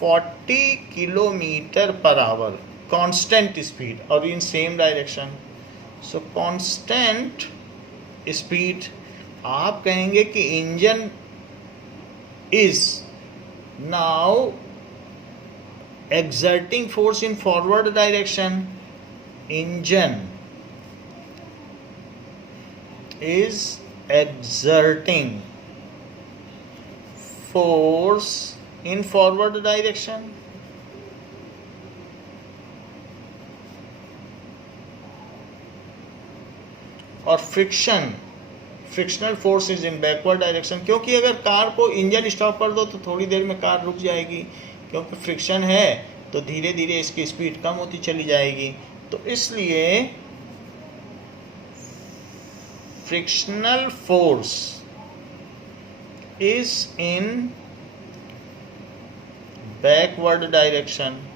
40 kilometre per hour, constant speed और in same direction, so constant speed, आप कहेंगे कि engine is now exerting force in forward direction. Engine is exerting force in forward direction. और frictional force is in backward direction, क्योंकि अगर कार को इंजन स्टॉप कर दो तो थोड़ी देर में कार रुक जाएगी, क्योंकि फ्रिक्शन है तो धीरे धीरे इसकी स्पीड कम होती चली जाएगी। तो इसलिए frictional force is in backward direction.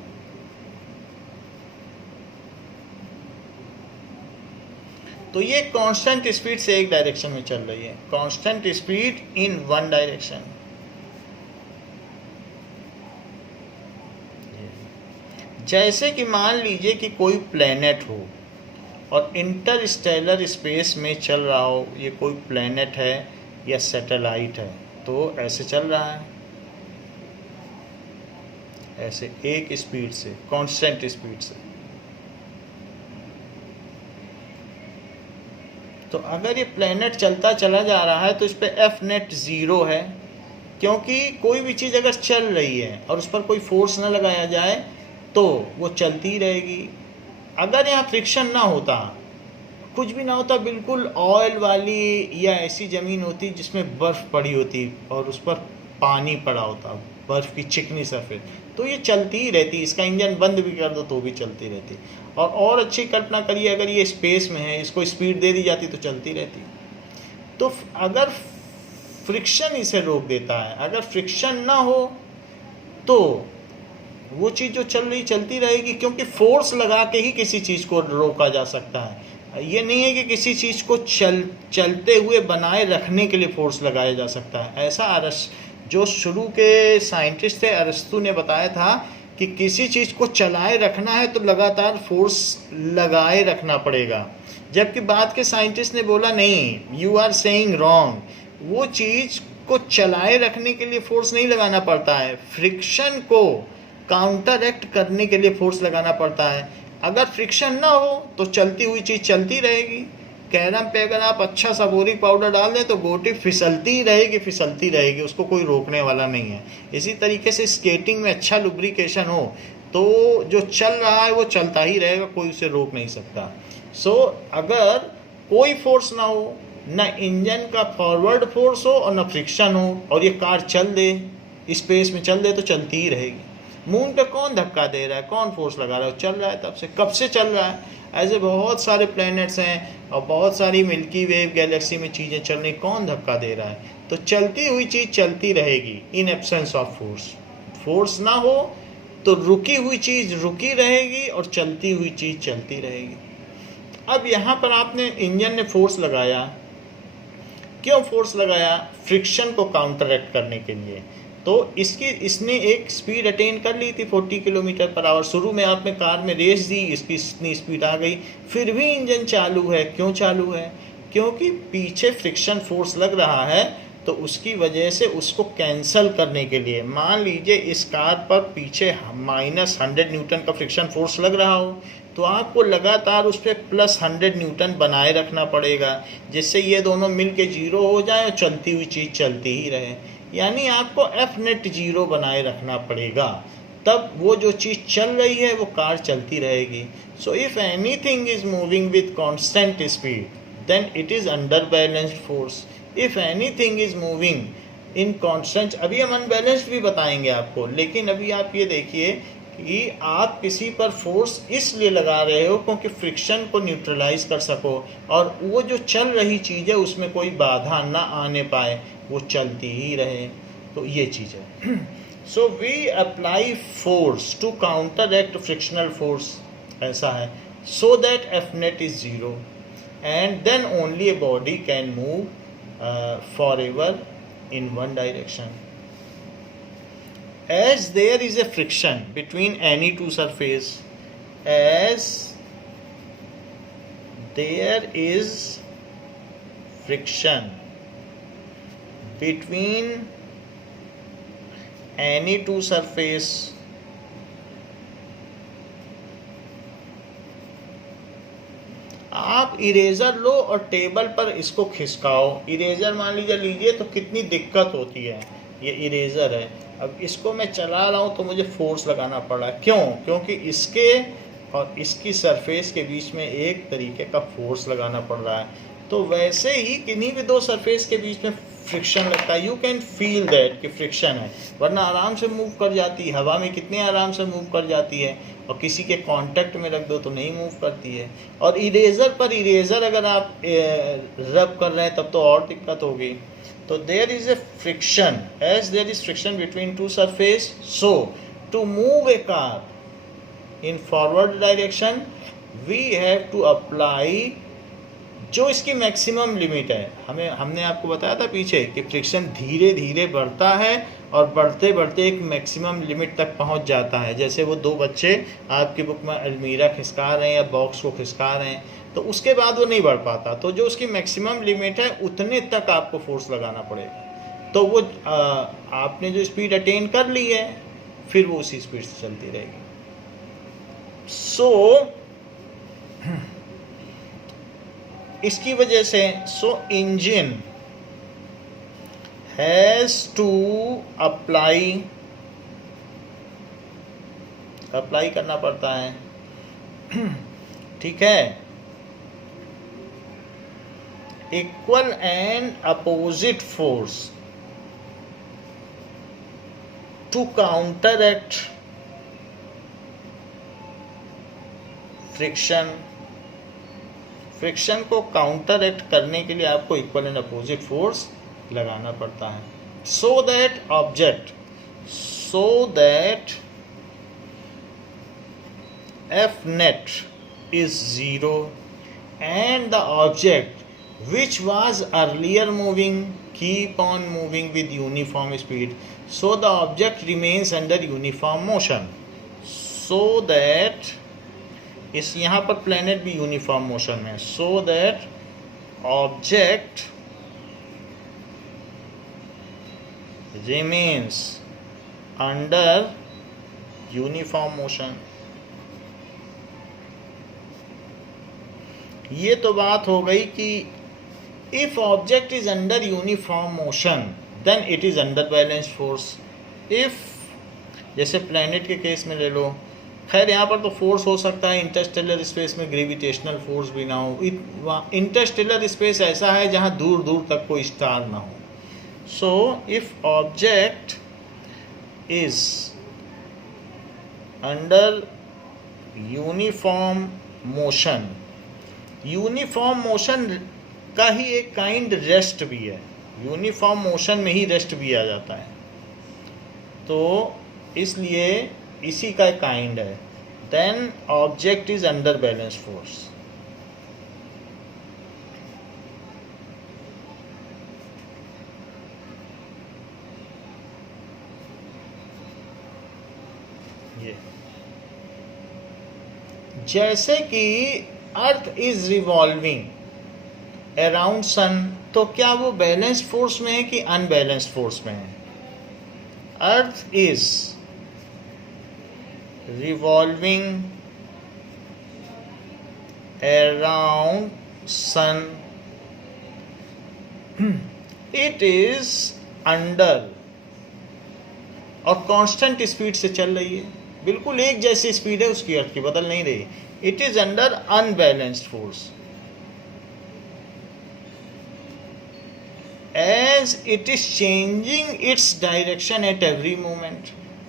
तो ये कांस्टेंट स्पीड से एक डायरेक्शन में चल रही है, constant speed in one direction. जैसे कि मान लीजिए कि कोई प्लैनेट हो और इंटरस्टेलर स्पेस में चल रहा हो, ये कोई प्लैनेट है या सैटेलाइट है, तो ऐसे चल रहा है, ऐसे एक स्पीड से, कांस्टेंट स्पीड से। तो अगर ये प्लैनेट चलता चला जा रहा है तो इस पे एफ नेट ज़ीरो है, क्योंकि कोई भी चीज़ अगर चल रही है और उस पर कोई फोर्स ना लगाया जाए तो वो चलती रहेगी। अगर यहाँ फ्रिक्शन ना होता, कुछ भी ना होता, बिल्कुल ऑयल वाली या ऐसी ज़मीन होती जिसमें बर्फ़ पड़ी होती और उस पर पानी पड़ा होता, बर्फ़ की चिकनी सरफेस, तो ये चलती ही रहती, इसका इंजन बंद भी कर दो तो भी चलती रहती। और अच्छी कल्पना करिए, अगर ये स्पेस में है, इसको स्पीड दे दी जाती तो चलती रहती। तो अगर फ्रिक्शन इसे रोक देता है, अगर फ्रिक्शन ना हो तो वो चीज़ जो चल रही चलती रहेगी, क्योंकि फोर्स लगा के ही किसी चीज़ को रोका जा सकता है। ये नहीं है कि किसी चीज़ को चलते हुए बनाए रखने के लिए फोर्स लगाया जा सकता है। ऐसा जो शुरू के साइंटिस्ट थे अरस्तु ने बताया था कि किसी चीज़ को चलाए रखना है तो लगातार फोर्स लगाए रखना पड़ेगा, जबकि बाद के साइंटिस्ट ने बोला नहीं, यू आर सेइंग रॉन्ग, वो चीज़ को चलाए रखने के लिए फोर्स नहीं लगाना पड़ता है, फ्रिक्शन को काउंटर एक्ट करने के लिए फोर्स लगाना पड़ता है। अगर फ्रिक्शन ना हो तो चलती हुई चीज़ चलती रहेगी। कैरम पे अगर आप अच्छा सा बोरिक पाउडर डाल दें तो गोटी फिसलती ही रहेगी, उसको कोई रोकने वाला नहीं है। इसी तरीके से स्केटिंग में अच्छा लुब्रिकेशन हो तो जो चल रहा है वो चलता ही रहेगा, कोई उसे रोक नहीं सकता। अगर कोई फोर्स ना हो, ना इंजन का फॉरवर्ड फोर्स हो और ना फ्रिक्शन हो, और ये कार चल दे, स्पेस में चल दे, तो चलती ही रहेगी। मून पे कौन धक्का दे रहा है, कौन फोर्स लगा रहा है, चल रहा है, तब से कब से चल रहा है। ऐसे बहुत सारे प्लैनेट्स हैं और बहुत सारी मिल्की वे गैलेक्सी में चीज़ें चल रही, कौन धक्का दे रहा है। तो चलती हुई चीज़ चलती रहेगी in absence of force. Force ना हो तो रुकी हुई चीज़ रुकी रहेगी और चलती हुई चीज़ चलती रहेगी। अब यहाँ पर आपने इंजन ने फोर्स लगाया, क्यों फोर्स लगाया? फ्रिक्शन को काउंटरएक्ट करने के लिए। तो इसने एक स्पीड अटेन कर ली थी 40 किलोमीटर पर आवर। शुरू में आपने कार में रेस दी, इसकी इतनी स्पीड आ गई, फिर भी इंजन चालू है। क्यों चालू है? क्योंकि पीछे फ्रिक्शन फोर्स लग रहा है, तो उसकी वजह से उसको कैंसल करने के लिए, मान लीजिए इस कार पर पीछे -100 न्यूटन का फ्रिक्शन फोर्स लग रहा हो, तो आपको लगातार उस पर +100 न्यूटन बनाए रखना पड़ेगा, जिससे ये दोनों मिल के 0 हो जाए और चलती हुई चीज़ चलती ही रहे। यानी आपको एफ नेट 0 बनाए रखना पड़ेगा, तब वो जो चीज़ चल रही है वो कार चलती रहेगी। So if anything is moving with constant speed then it is under balanced force. If anything is moving in constant, अभी हम अनबैलेंस्ड भी बताएंगे आपको, लेकिन अभी आप ये देखिए कि आप किसी पर फोर्स इसलिए लगा रहे हो क्योंकि फ्रिक्शन को न्यूट्रलाइज कर सको, और वो जो चल रही चीज़ है उसमें कोई बाधा ना आने पाए, वो चलती ही रहे। तो ये चीज़ है। So we apply force to counteract frictional force, ऐसा है, so that F net is 0 and then only a body can move forever in one direction. As there is a friction between any two surface, as there is friction between any two surface, आप इरेजर लो और टेबल पर इसको खिसकाओ। इरेजर मान लीजिए तो कितनी दिक्कत होती है। ये इरेजर है, अब इसको मैं चला रहा हूँ तो मुझे फोर्स लगाना पड़ रहा है। क्यों? क्योंकि इसके और इसकी सरफेस के बीच में एक तरीके का फोर्स लगाना पड़ रहा है। तो वैसे ही किन्हीं भी दो सरफेस के बीच में फ्रिक्शन लगता है। यू कैन फील दैट कि फ्रिक्शन है, वरना आराम से मूव कर जाती है। हवा में कितने आराम से मूव कर जाती है, और किसी के कांटेक्ट में रख दो तो नहीं मूव करती है। और इरेजर अगर आप रब कर रहे हैं तब तो और दिक्कत होगी। तो there is a friction, as there is friction between two surface, so to move a car in forward direction we have to apply जो इसकी मैक्सिमम लिमिट है। हमने आपको बताया था पीछे कि फ्रिक्शन धीरे धीरे बढ़ता है और बढ़ते बढ़ते एक मैक्सिमम लिमिट तक पहुंच जाता है। जैसे वो दो बच्चे आपकी बुक में अलमीरा खिसका रहे हैं या बॉक्स को खिसका रहे हैं, तो उसके बाद वो नहीं बढ़ पाता। तो जो उसकी मैक्सिमम लिमिट है उतने तक आपको फोर्स लगाना पड़ेगा। तो वो आपने जो स्पीड अटेन कर ली है, फिर वो उसी स्पीड से चलती रहेगी। इसकी वजह से इंजन हैज टू अप्लाई करना पड़ता है, ठीक है, equal and opposite force to counteract friction को काउंटर एक्ट करने के लिए आपको इक्वल एंड अपोजिट फोर्स लगाना पड़ता है, so that F net is 0 and the object which was earlier moving keep on moving with uniform speed, so the object remains under uniform motion, so that इस यहाँ पर प्लैनेट भी यूनिफॉर्म मोशन में, so that object remains under uniform motion. ये तो बात हो गई कि if object is under uniform motion then it is under balance force. If जैसे प्लैनेट के केस में ले लो, खैर यहाँ पर तो फोर्स हो सकता है इंटरस्टेलर स्पेस में ग्रेविटेशनल फोर्स भी ना हो। इंटरस्टेलर स्पेस ऐसा है जहाँ दूर दूर तक कोई स्टार ना हो। So if object is under uniform motion, uniform motion का ही एक काइंड रेस्ट भी है, यूनिफॉर्म मोशन में ही रेस्ट भी आ जाता है, तो इसलिए इसी का काइंड है। Then object is under balance force. ये जैसे कि earth is revolving around sun, तो क्या वो बैलेंस फोर्स में है कि अनबैलेंस्ड फोर्स में है? Earth is revolving around sun, it is under, और कांस्टेंट स्पीड से चल रही है, बिल्कुल एक जैसी स्पीड है उसकी, अर्थ की बदल नहीं रही। It is under unbalanced force as it is changing its direction at every moment.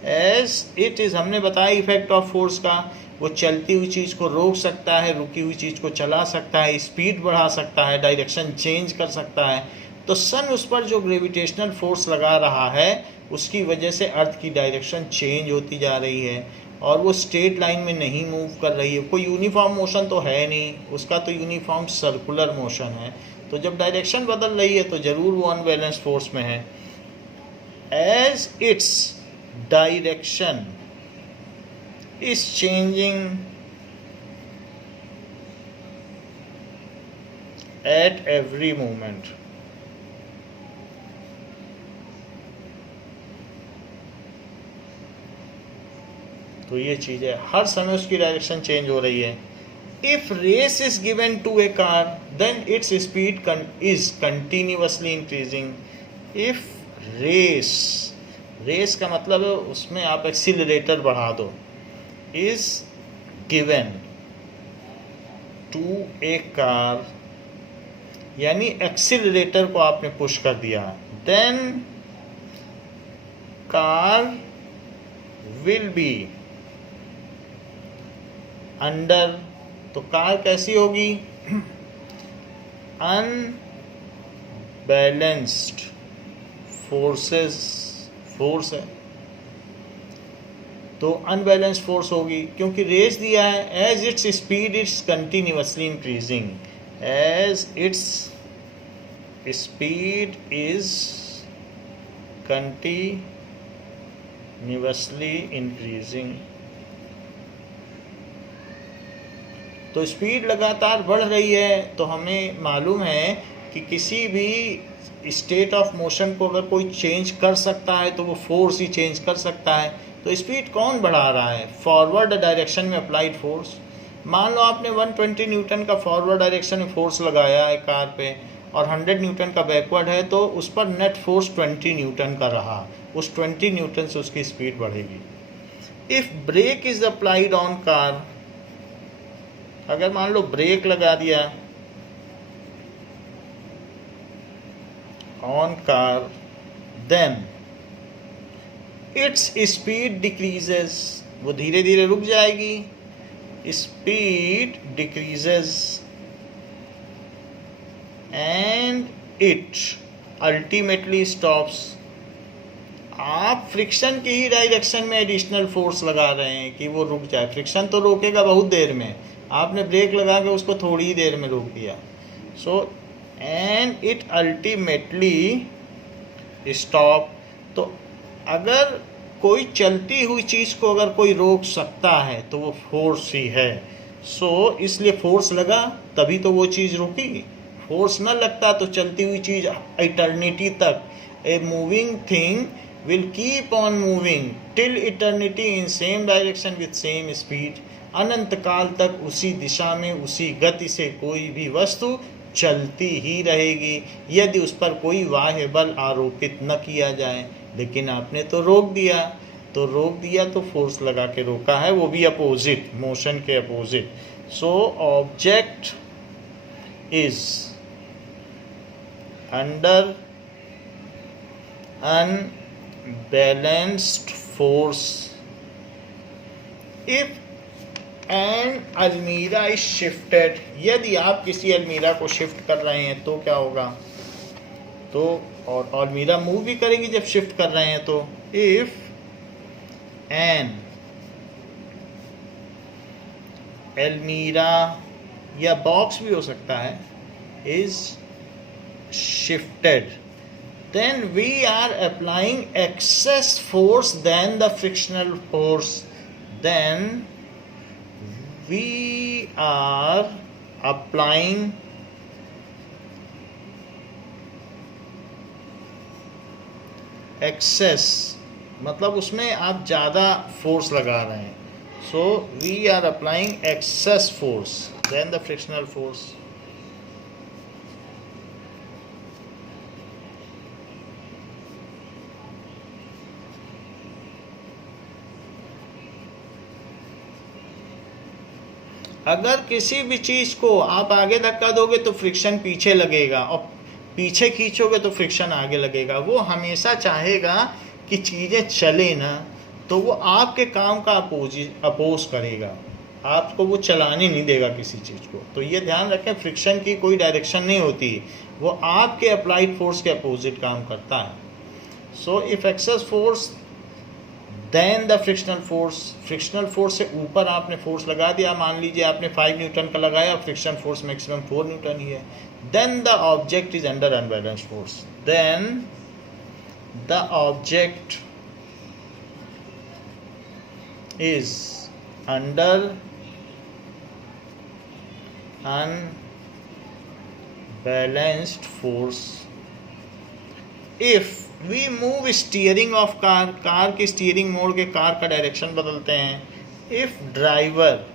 As it is, हमने बताया इफेक्ट ऑफ फोर्स का, वो चलती हुई चीज़ को रोक सकता है, रुकी हुई चीज़ को चला सकता है, स्पीड बढ़ा सकता है, डायरेक्शन चेंज कर सकता है। तो सन उस पर जो ग्रेविटेशनल फोर्स लगा रहा है उसकी वजह से अर्थ की डायरेक्शन चेंज होती जा रही है और वो स्ट्रेट लाइन में नहीं मूव कर रही है। कोई यूनिफॉर्म मोशन तो है नहीं, उसका तो यूनिफॉर्म सर्कुलर मोशन है। तो जब डायरेक्शन बदल रही है तो ज़रूर वो अनबैलेंस फोर्स में है। As its direction is changing at every moment, तो ये चीज है, हर समय उसकी डायरेक्शन चेंज हो रही है। If race is given to a car then its speed is continuously increasing. If race का मतलब है उसमें आप एक्सीलरेटर बढ़ा दो, is given to a car, यानी एक्सीलरेटर को आपने पुश कर दिया, then car will be under, तो कार कैसी होगी? अनबैलेंस्ड फोर्स है, तो अनबैलेंस फोर्स होगी क्योंकि रेस दिया है। As its speed it's continuously increasing, as its speed is continuously increasing, तो स्पीड लगातार बढ़ रही है। तो हमें मालूम है कि किसी भी स्टेट ऑफ मोशन को अगर कोई चेंज कर सकता है तो वो फोर्स ही चेंज कर सकता है। तो स्पीड कौन बढ़ा रहा है? फॉरवर्ड डायरेक्शन में अप्लाइड फोर्स। मान लो आपने 120 न्यूटन का फॉरवर्ड डायरेक्शन में फोर्स लगाया है कार पे और 100 न्यूटन का बैकवर्ड है, तो उस पर नेट फोर्स 20 न्यूटन का रहा, उस 20 न्यूटन से उसकी स्पीड बढ़ेगी। If brake is applied on car, अगर मान लो ब्रेक लगा दिया on car, then its speed decreases, वो धीरे धीरे रुक जाएगी, speed decreases, and it ultimately stops. आप फ्रिक्शन की ही डायरेक्शन में एडिशनल फोर्स लगा रहे हैं कि वो रुक जाए। फ्रिक्शन तो रोकेगा बहुत देर में, आपने ब्रेक लगा के उसको थोड़ी ही देर में रोक दिया। So and it ultimately stop. तो अगर कोई चलती हुई चीज़ को अगर कोई रोक सकता है तो वो फोर्स ही है। सो इसलिए फोर्स लगा तभी तो वो चीज़ रुकी। फोर्स न लगता तो चलती हुई चीज़ इटर्निटी तक, a moving thing will keep on moving till eternity in same direction with same speed। अनंत काल तक उसी दिशा में उसी गति से कोई भी वस्तु चलती ही रहेगी यदि उस पर कोई बाह्य बल आरोपित न किया जाए। लेकिन आपने तो रोक दिया, तो फोर्स लगा के रोका है, वो भी अपोजिट, मोशन के opposite. So object is under unbalanced force if an अलमीरा is shifted। यदि आप किसी अलमीरा को शिफ्ट कर रहे हैं तो क्या होगा, तो और अलमीरा मूव भी करेगी जब शिफ्ट कर रहे हैं तो। इफ एन अलमीरा या बॉक्स भी हो सकता है is shifted, then we are applying excess force than the frictional force, then we are applying excess, मतलब उसमें आप ज़्यादा फोर्स लगा रहे हैं। so we are applying excess force than the frictional force। अगर किसी भी चीज़ को आप आगे धक्का दोगे तो फ्रिक्शन पीछे लगेगा और पीछे खींचोगे तो फ्रिक्शन आगे लगेगा। वो हमेशा चाहेगा कि चीज़ें चले ना, तो वो आपके काम का अपोज करेगा, आपको वो चलाने नहीं देगा किसी चीज़ को। तो ये ध्यान रखें, फ्रिक्शन की कोई डायरेक्शन नहीं होती, वो आपके अप्लाइड फोर्स के अपोजिट काम करता है। So if excess force then the frictional force, frictional force से ऊपर आपने फोर्स लगा दिया, मान लीजिए आपने 5 न्यूटन का लगाया, फ्रिक्शन फोर्स मैक्सिमम 4 न्यूटन ही है, then the object is under unbalanced force, then the object is under unbalanced force. If we move steering of car, car की स्टीयरिंग मोड़ के कार का डायरेक्शन बदलते हैं। इफ ड्राइवर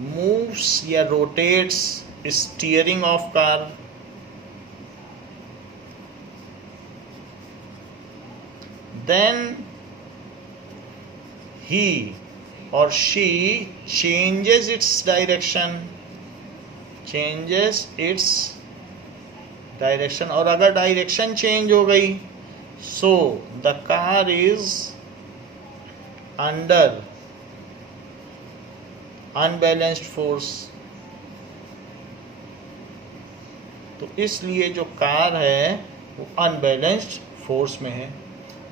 मूव्स या rotates steering of car, then he और शी चेंजेस इट्स डायरेक्शन, और अगर डायरेक्शन चेंज हो गई so the car is under unbalanced force. तो इसलिए जो कार है वो अनबैलेंस्ड फोर्स में है।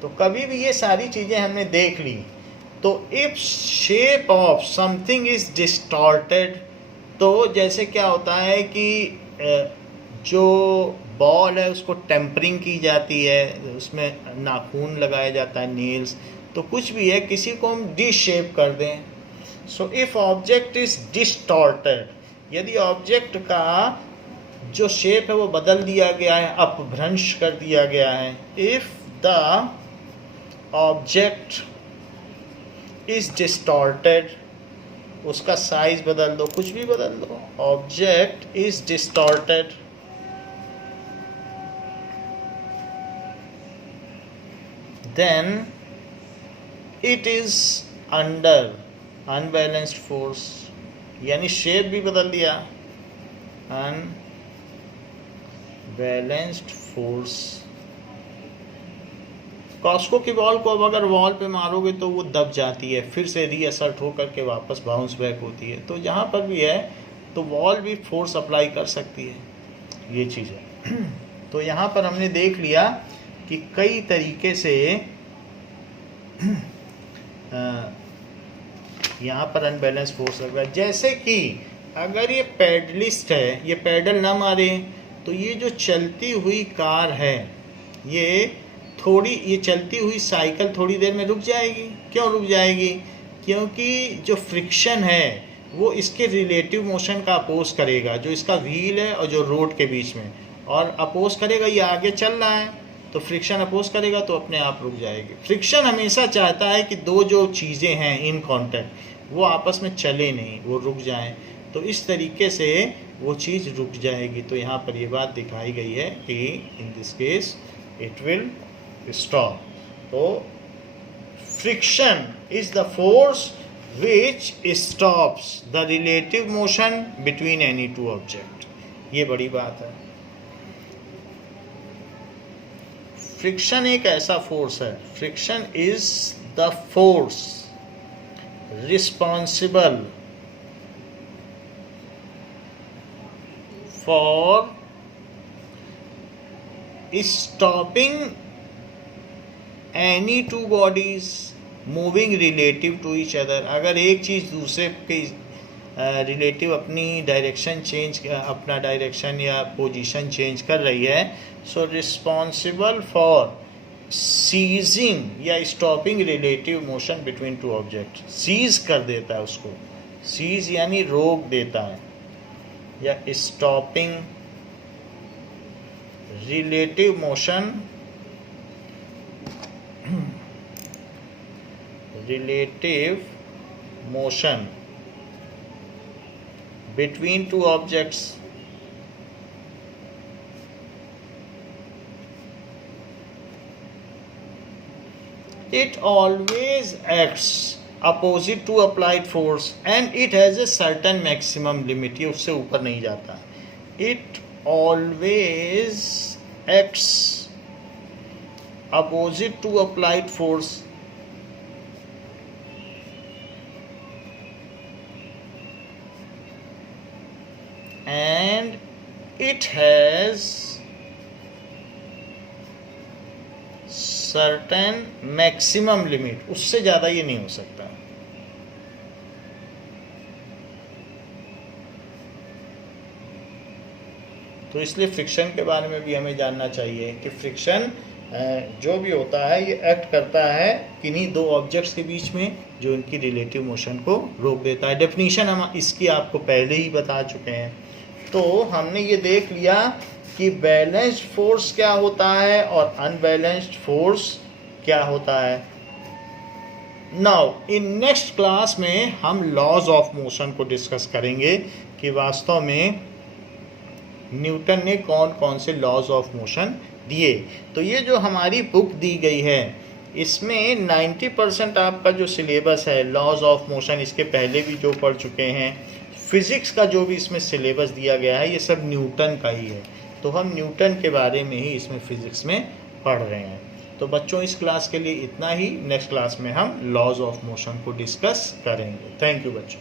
तो कभी भी ये सारी चीज़ें हमने देख ली। तो if shape of something is distorted, तो जैसे क्या होता है कि जो बॉल है उसको टेम्परिंग की जाती है, उसमें नाखून लगाया जाता है, नेल्स, तो कुछ भी है, किसी को हम डिशेप कर दें। So if object is distorted, यदि ऑब्जेक्ट का जो शेप है वो बदल दिया गया है, अपभ्रंश कर दिया गया है। If the object is distorted, उसका साइज बदल दो, कुछ भी बदल दो, object is distorted, then it is under unbalanced force, यानी शेप भी बदल दिया, unbalanced force कॉस्को की बॉल को अब अगर वॉल पे मारोगे तो वो दब जाती है, फिर से रीअसर्ट होकर के वापस बाउंस बैक होती है। तो जहाँ पर भी है तो वॉल भी फोर्स अप्लाई कर सकती है, ये चीज़ है। तो यहाँ पर हमने देख लिया कि कई तरीके से यहाँ पर अनबैलेंस फोर्स लग रहा है। जैसे कि अगर ये पैडलिस्ट है, ये पैडल ना मारे तो ये जो चलती हुई कार है, ये चलती हुई साइकिल थोड़ी देर में रुक जाएगी। क्यों रुक जाएगी? क्योंकि जो फ्रिक्शन है वो इसके रिलेटिव मोशन का अपोज करेगा, जो इसका व्हील है और जो रोड के बीच में, और अपोज करेगा। ये आगे चल रहा है तो फ्रिक्शन अपोज करेगा तो अपने आप रुक जाएगी। फ्रिक्शन हमेशा चाहता है कि दो जो चीज़ें हैं इन कांटेक्ट वो आपस में चले नहीं, वो रुक जाएं। तो इस तरीके से वो चीज़ रुक जाएगी। तो यहाँ पर ये बात दिखाई गई है कि in this case it will stop. तो friction is the force which stops the relative motion between any two object। ये बड़ी बात है। फ्रिक्शन एक ऐसा फोर्स है, friction is the force responsible for stopping any two bodies moving relative to each other. अगर एक चीज़ दूसरे के रिलेटिव अपनी डायरेक्शन चेंज, अपना डायरेक्शन या पोजीशन चेंज कर रही है, सो रिस्पॉन्सिबल फॉर सीजिंग या stopping relative motion between two object. Cease कर देता है उसको, सीज यानी रोक देता है, या stopping relative motion between two objects। It always acts opposite to applied force and it has a certain maximum limit। ये उससे ऊपर नहीं जाता। It always acts opposite to applied force and it has certain maximum limit। उससे ज़्यादा ये नहीं हो सकता। तो इसलिए फ्रिक्शन के बारे में भी हमें जानना चाहिए कि फ्रिक्शन जो भी होता है ये एक्ट करता है किन्हीं दो ऑब्जेक्ट्स के बीच में, जो इनकी रिलेटिव मोशन को रोक देता है। डेफिनीशन हम इसकी आपको पहले ही बता चुके हैं। तो हमने ये देख लिया कि बैलेंस्ड फोर्स क्या होता है और अनबैलेंस्ड फोर्स क्या होता है। नाउ इन नेक्स्ट क्लास में हम लॉज ऑफ मोशन को डिस्कस करेंगे कि वास्तव में न्यूटन ने कौन कौन से लॉज ऑफ मोशन दिए। तो ये जो हमारी बुक दी गई है इसमें 90% आपका जो सिलेबस है लॉज ऑफ मोशन, इसके पहले भी जो पढ़ चुके हैं, फिज़िक्स का जो भी इसमें सिलेबस दिया गया है ये सब न्यूटन का ही है। तो हम न्यूटन के बारे में ही इसमें फिज़िक्स में पढ़ रहे हैं। तो बच्चों इस क्लास के लिए इतना ही। नेक्स्ट क्लास में हम लॉज ऑफ मोशन को डिस्कस करेंगे। थैंक यू बच्चों।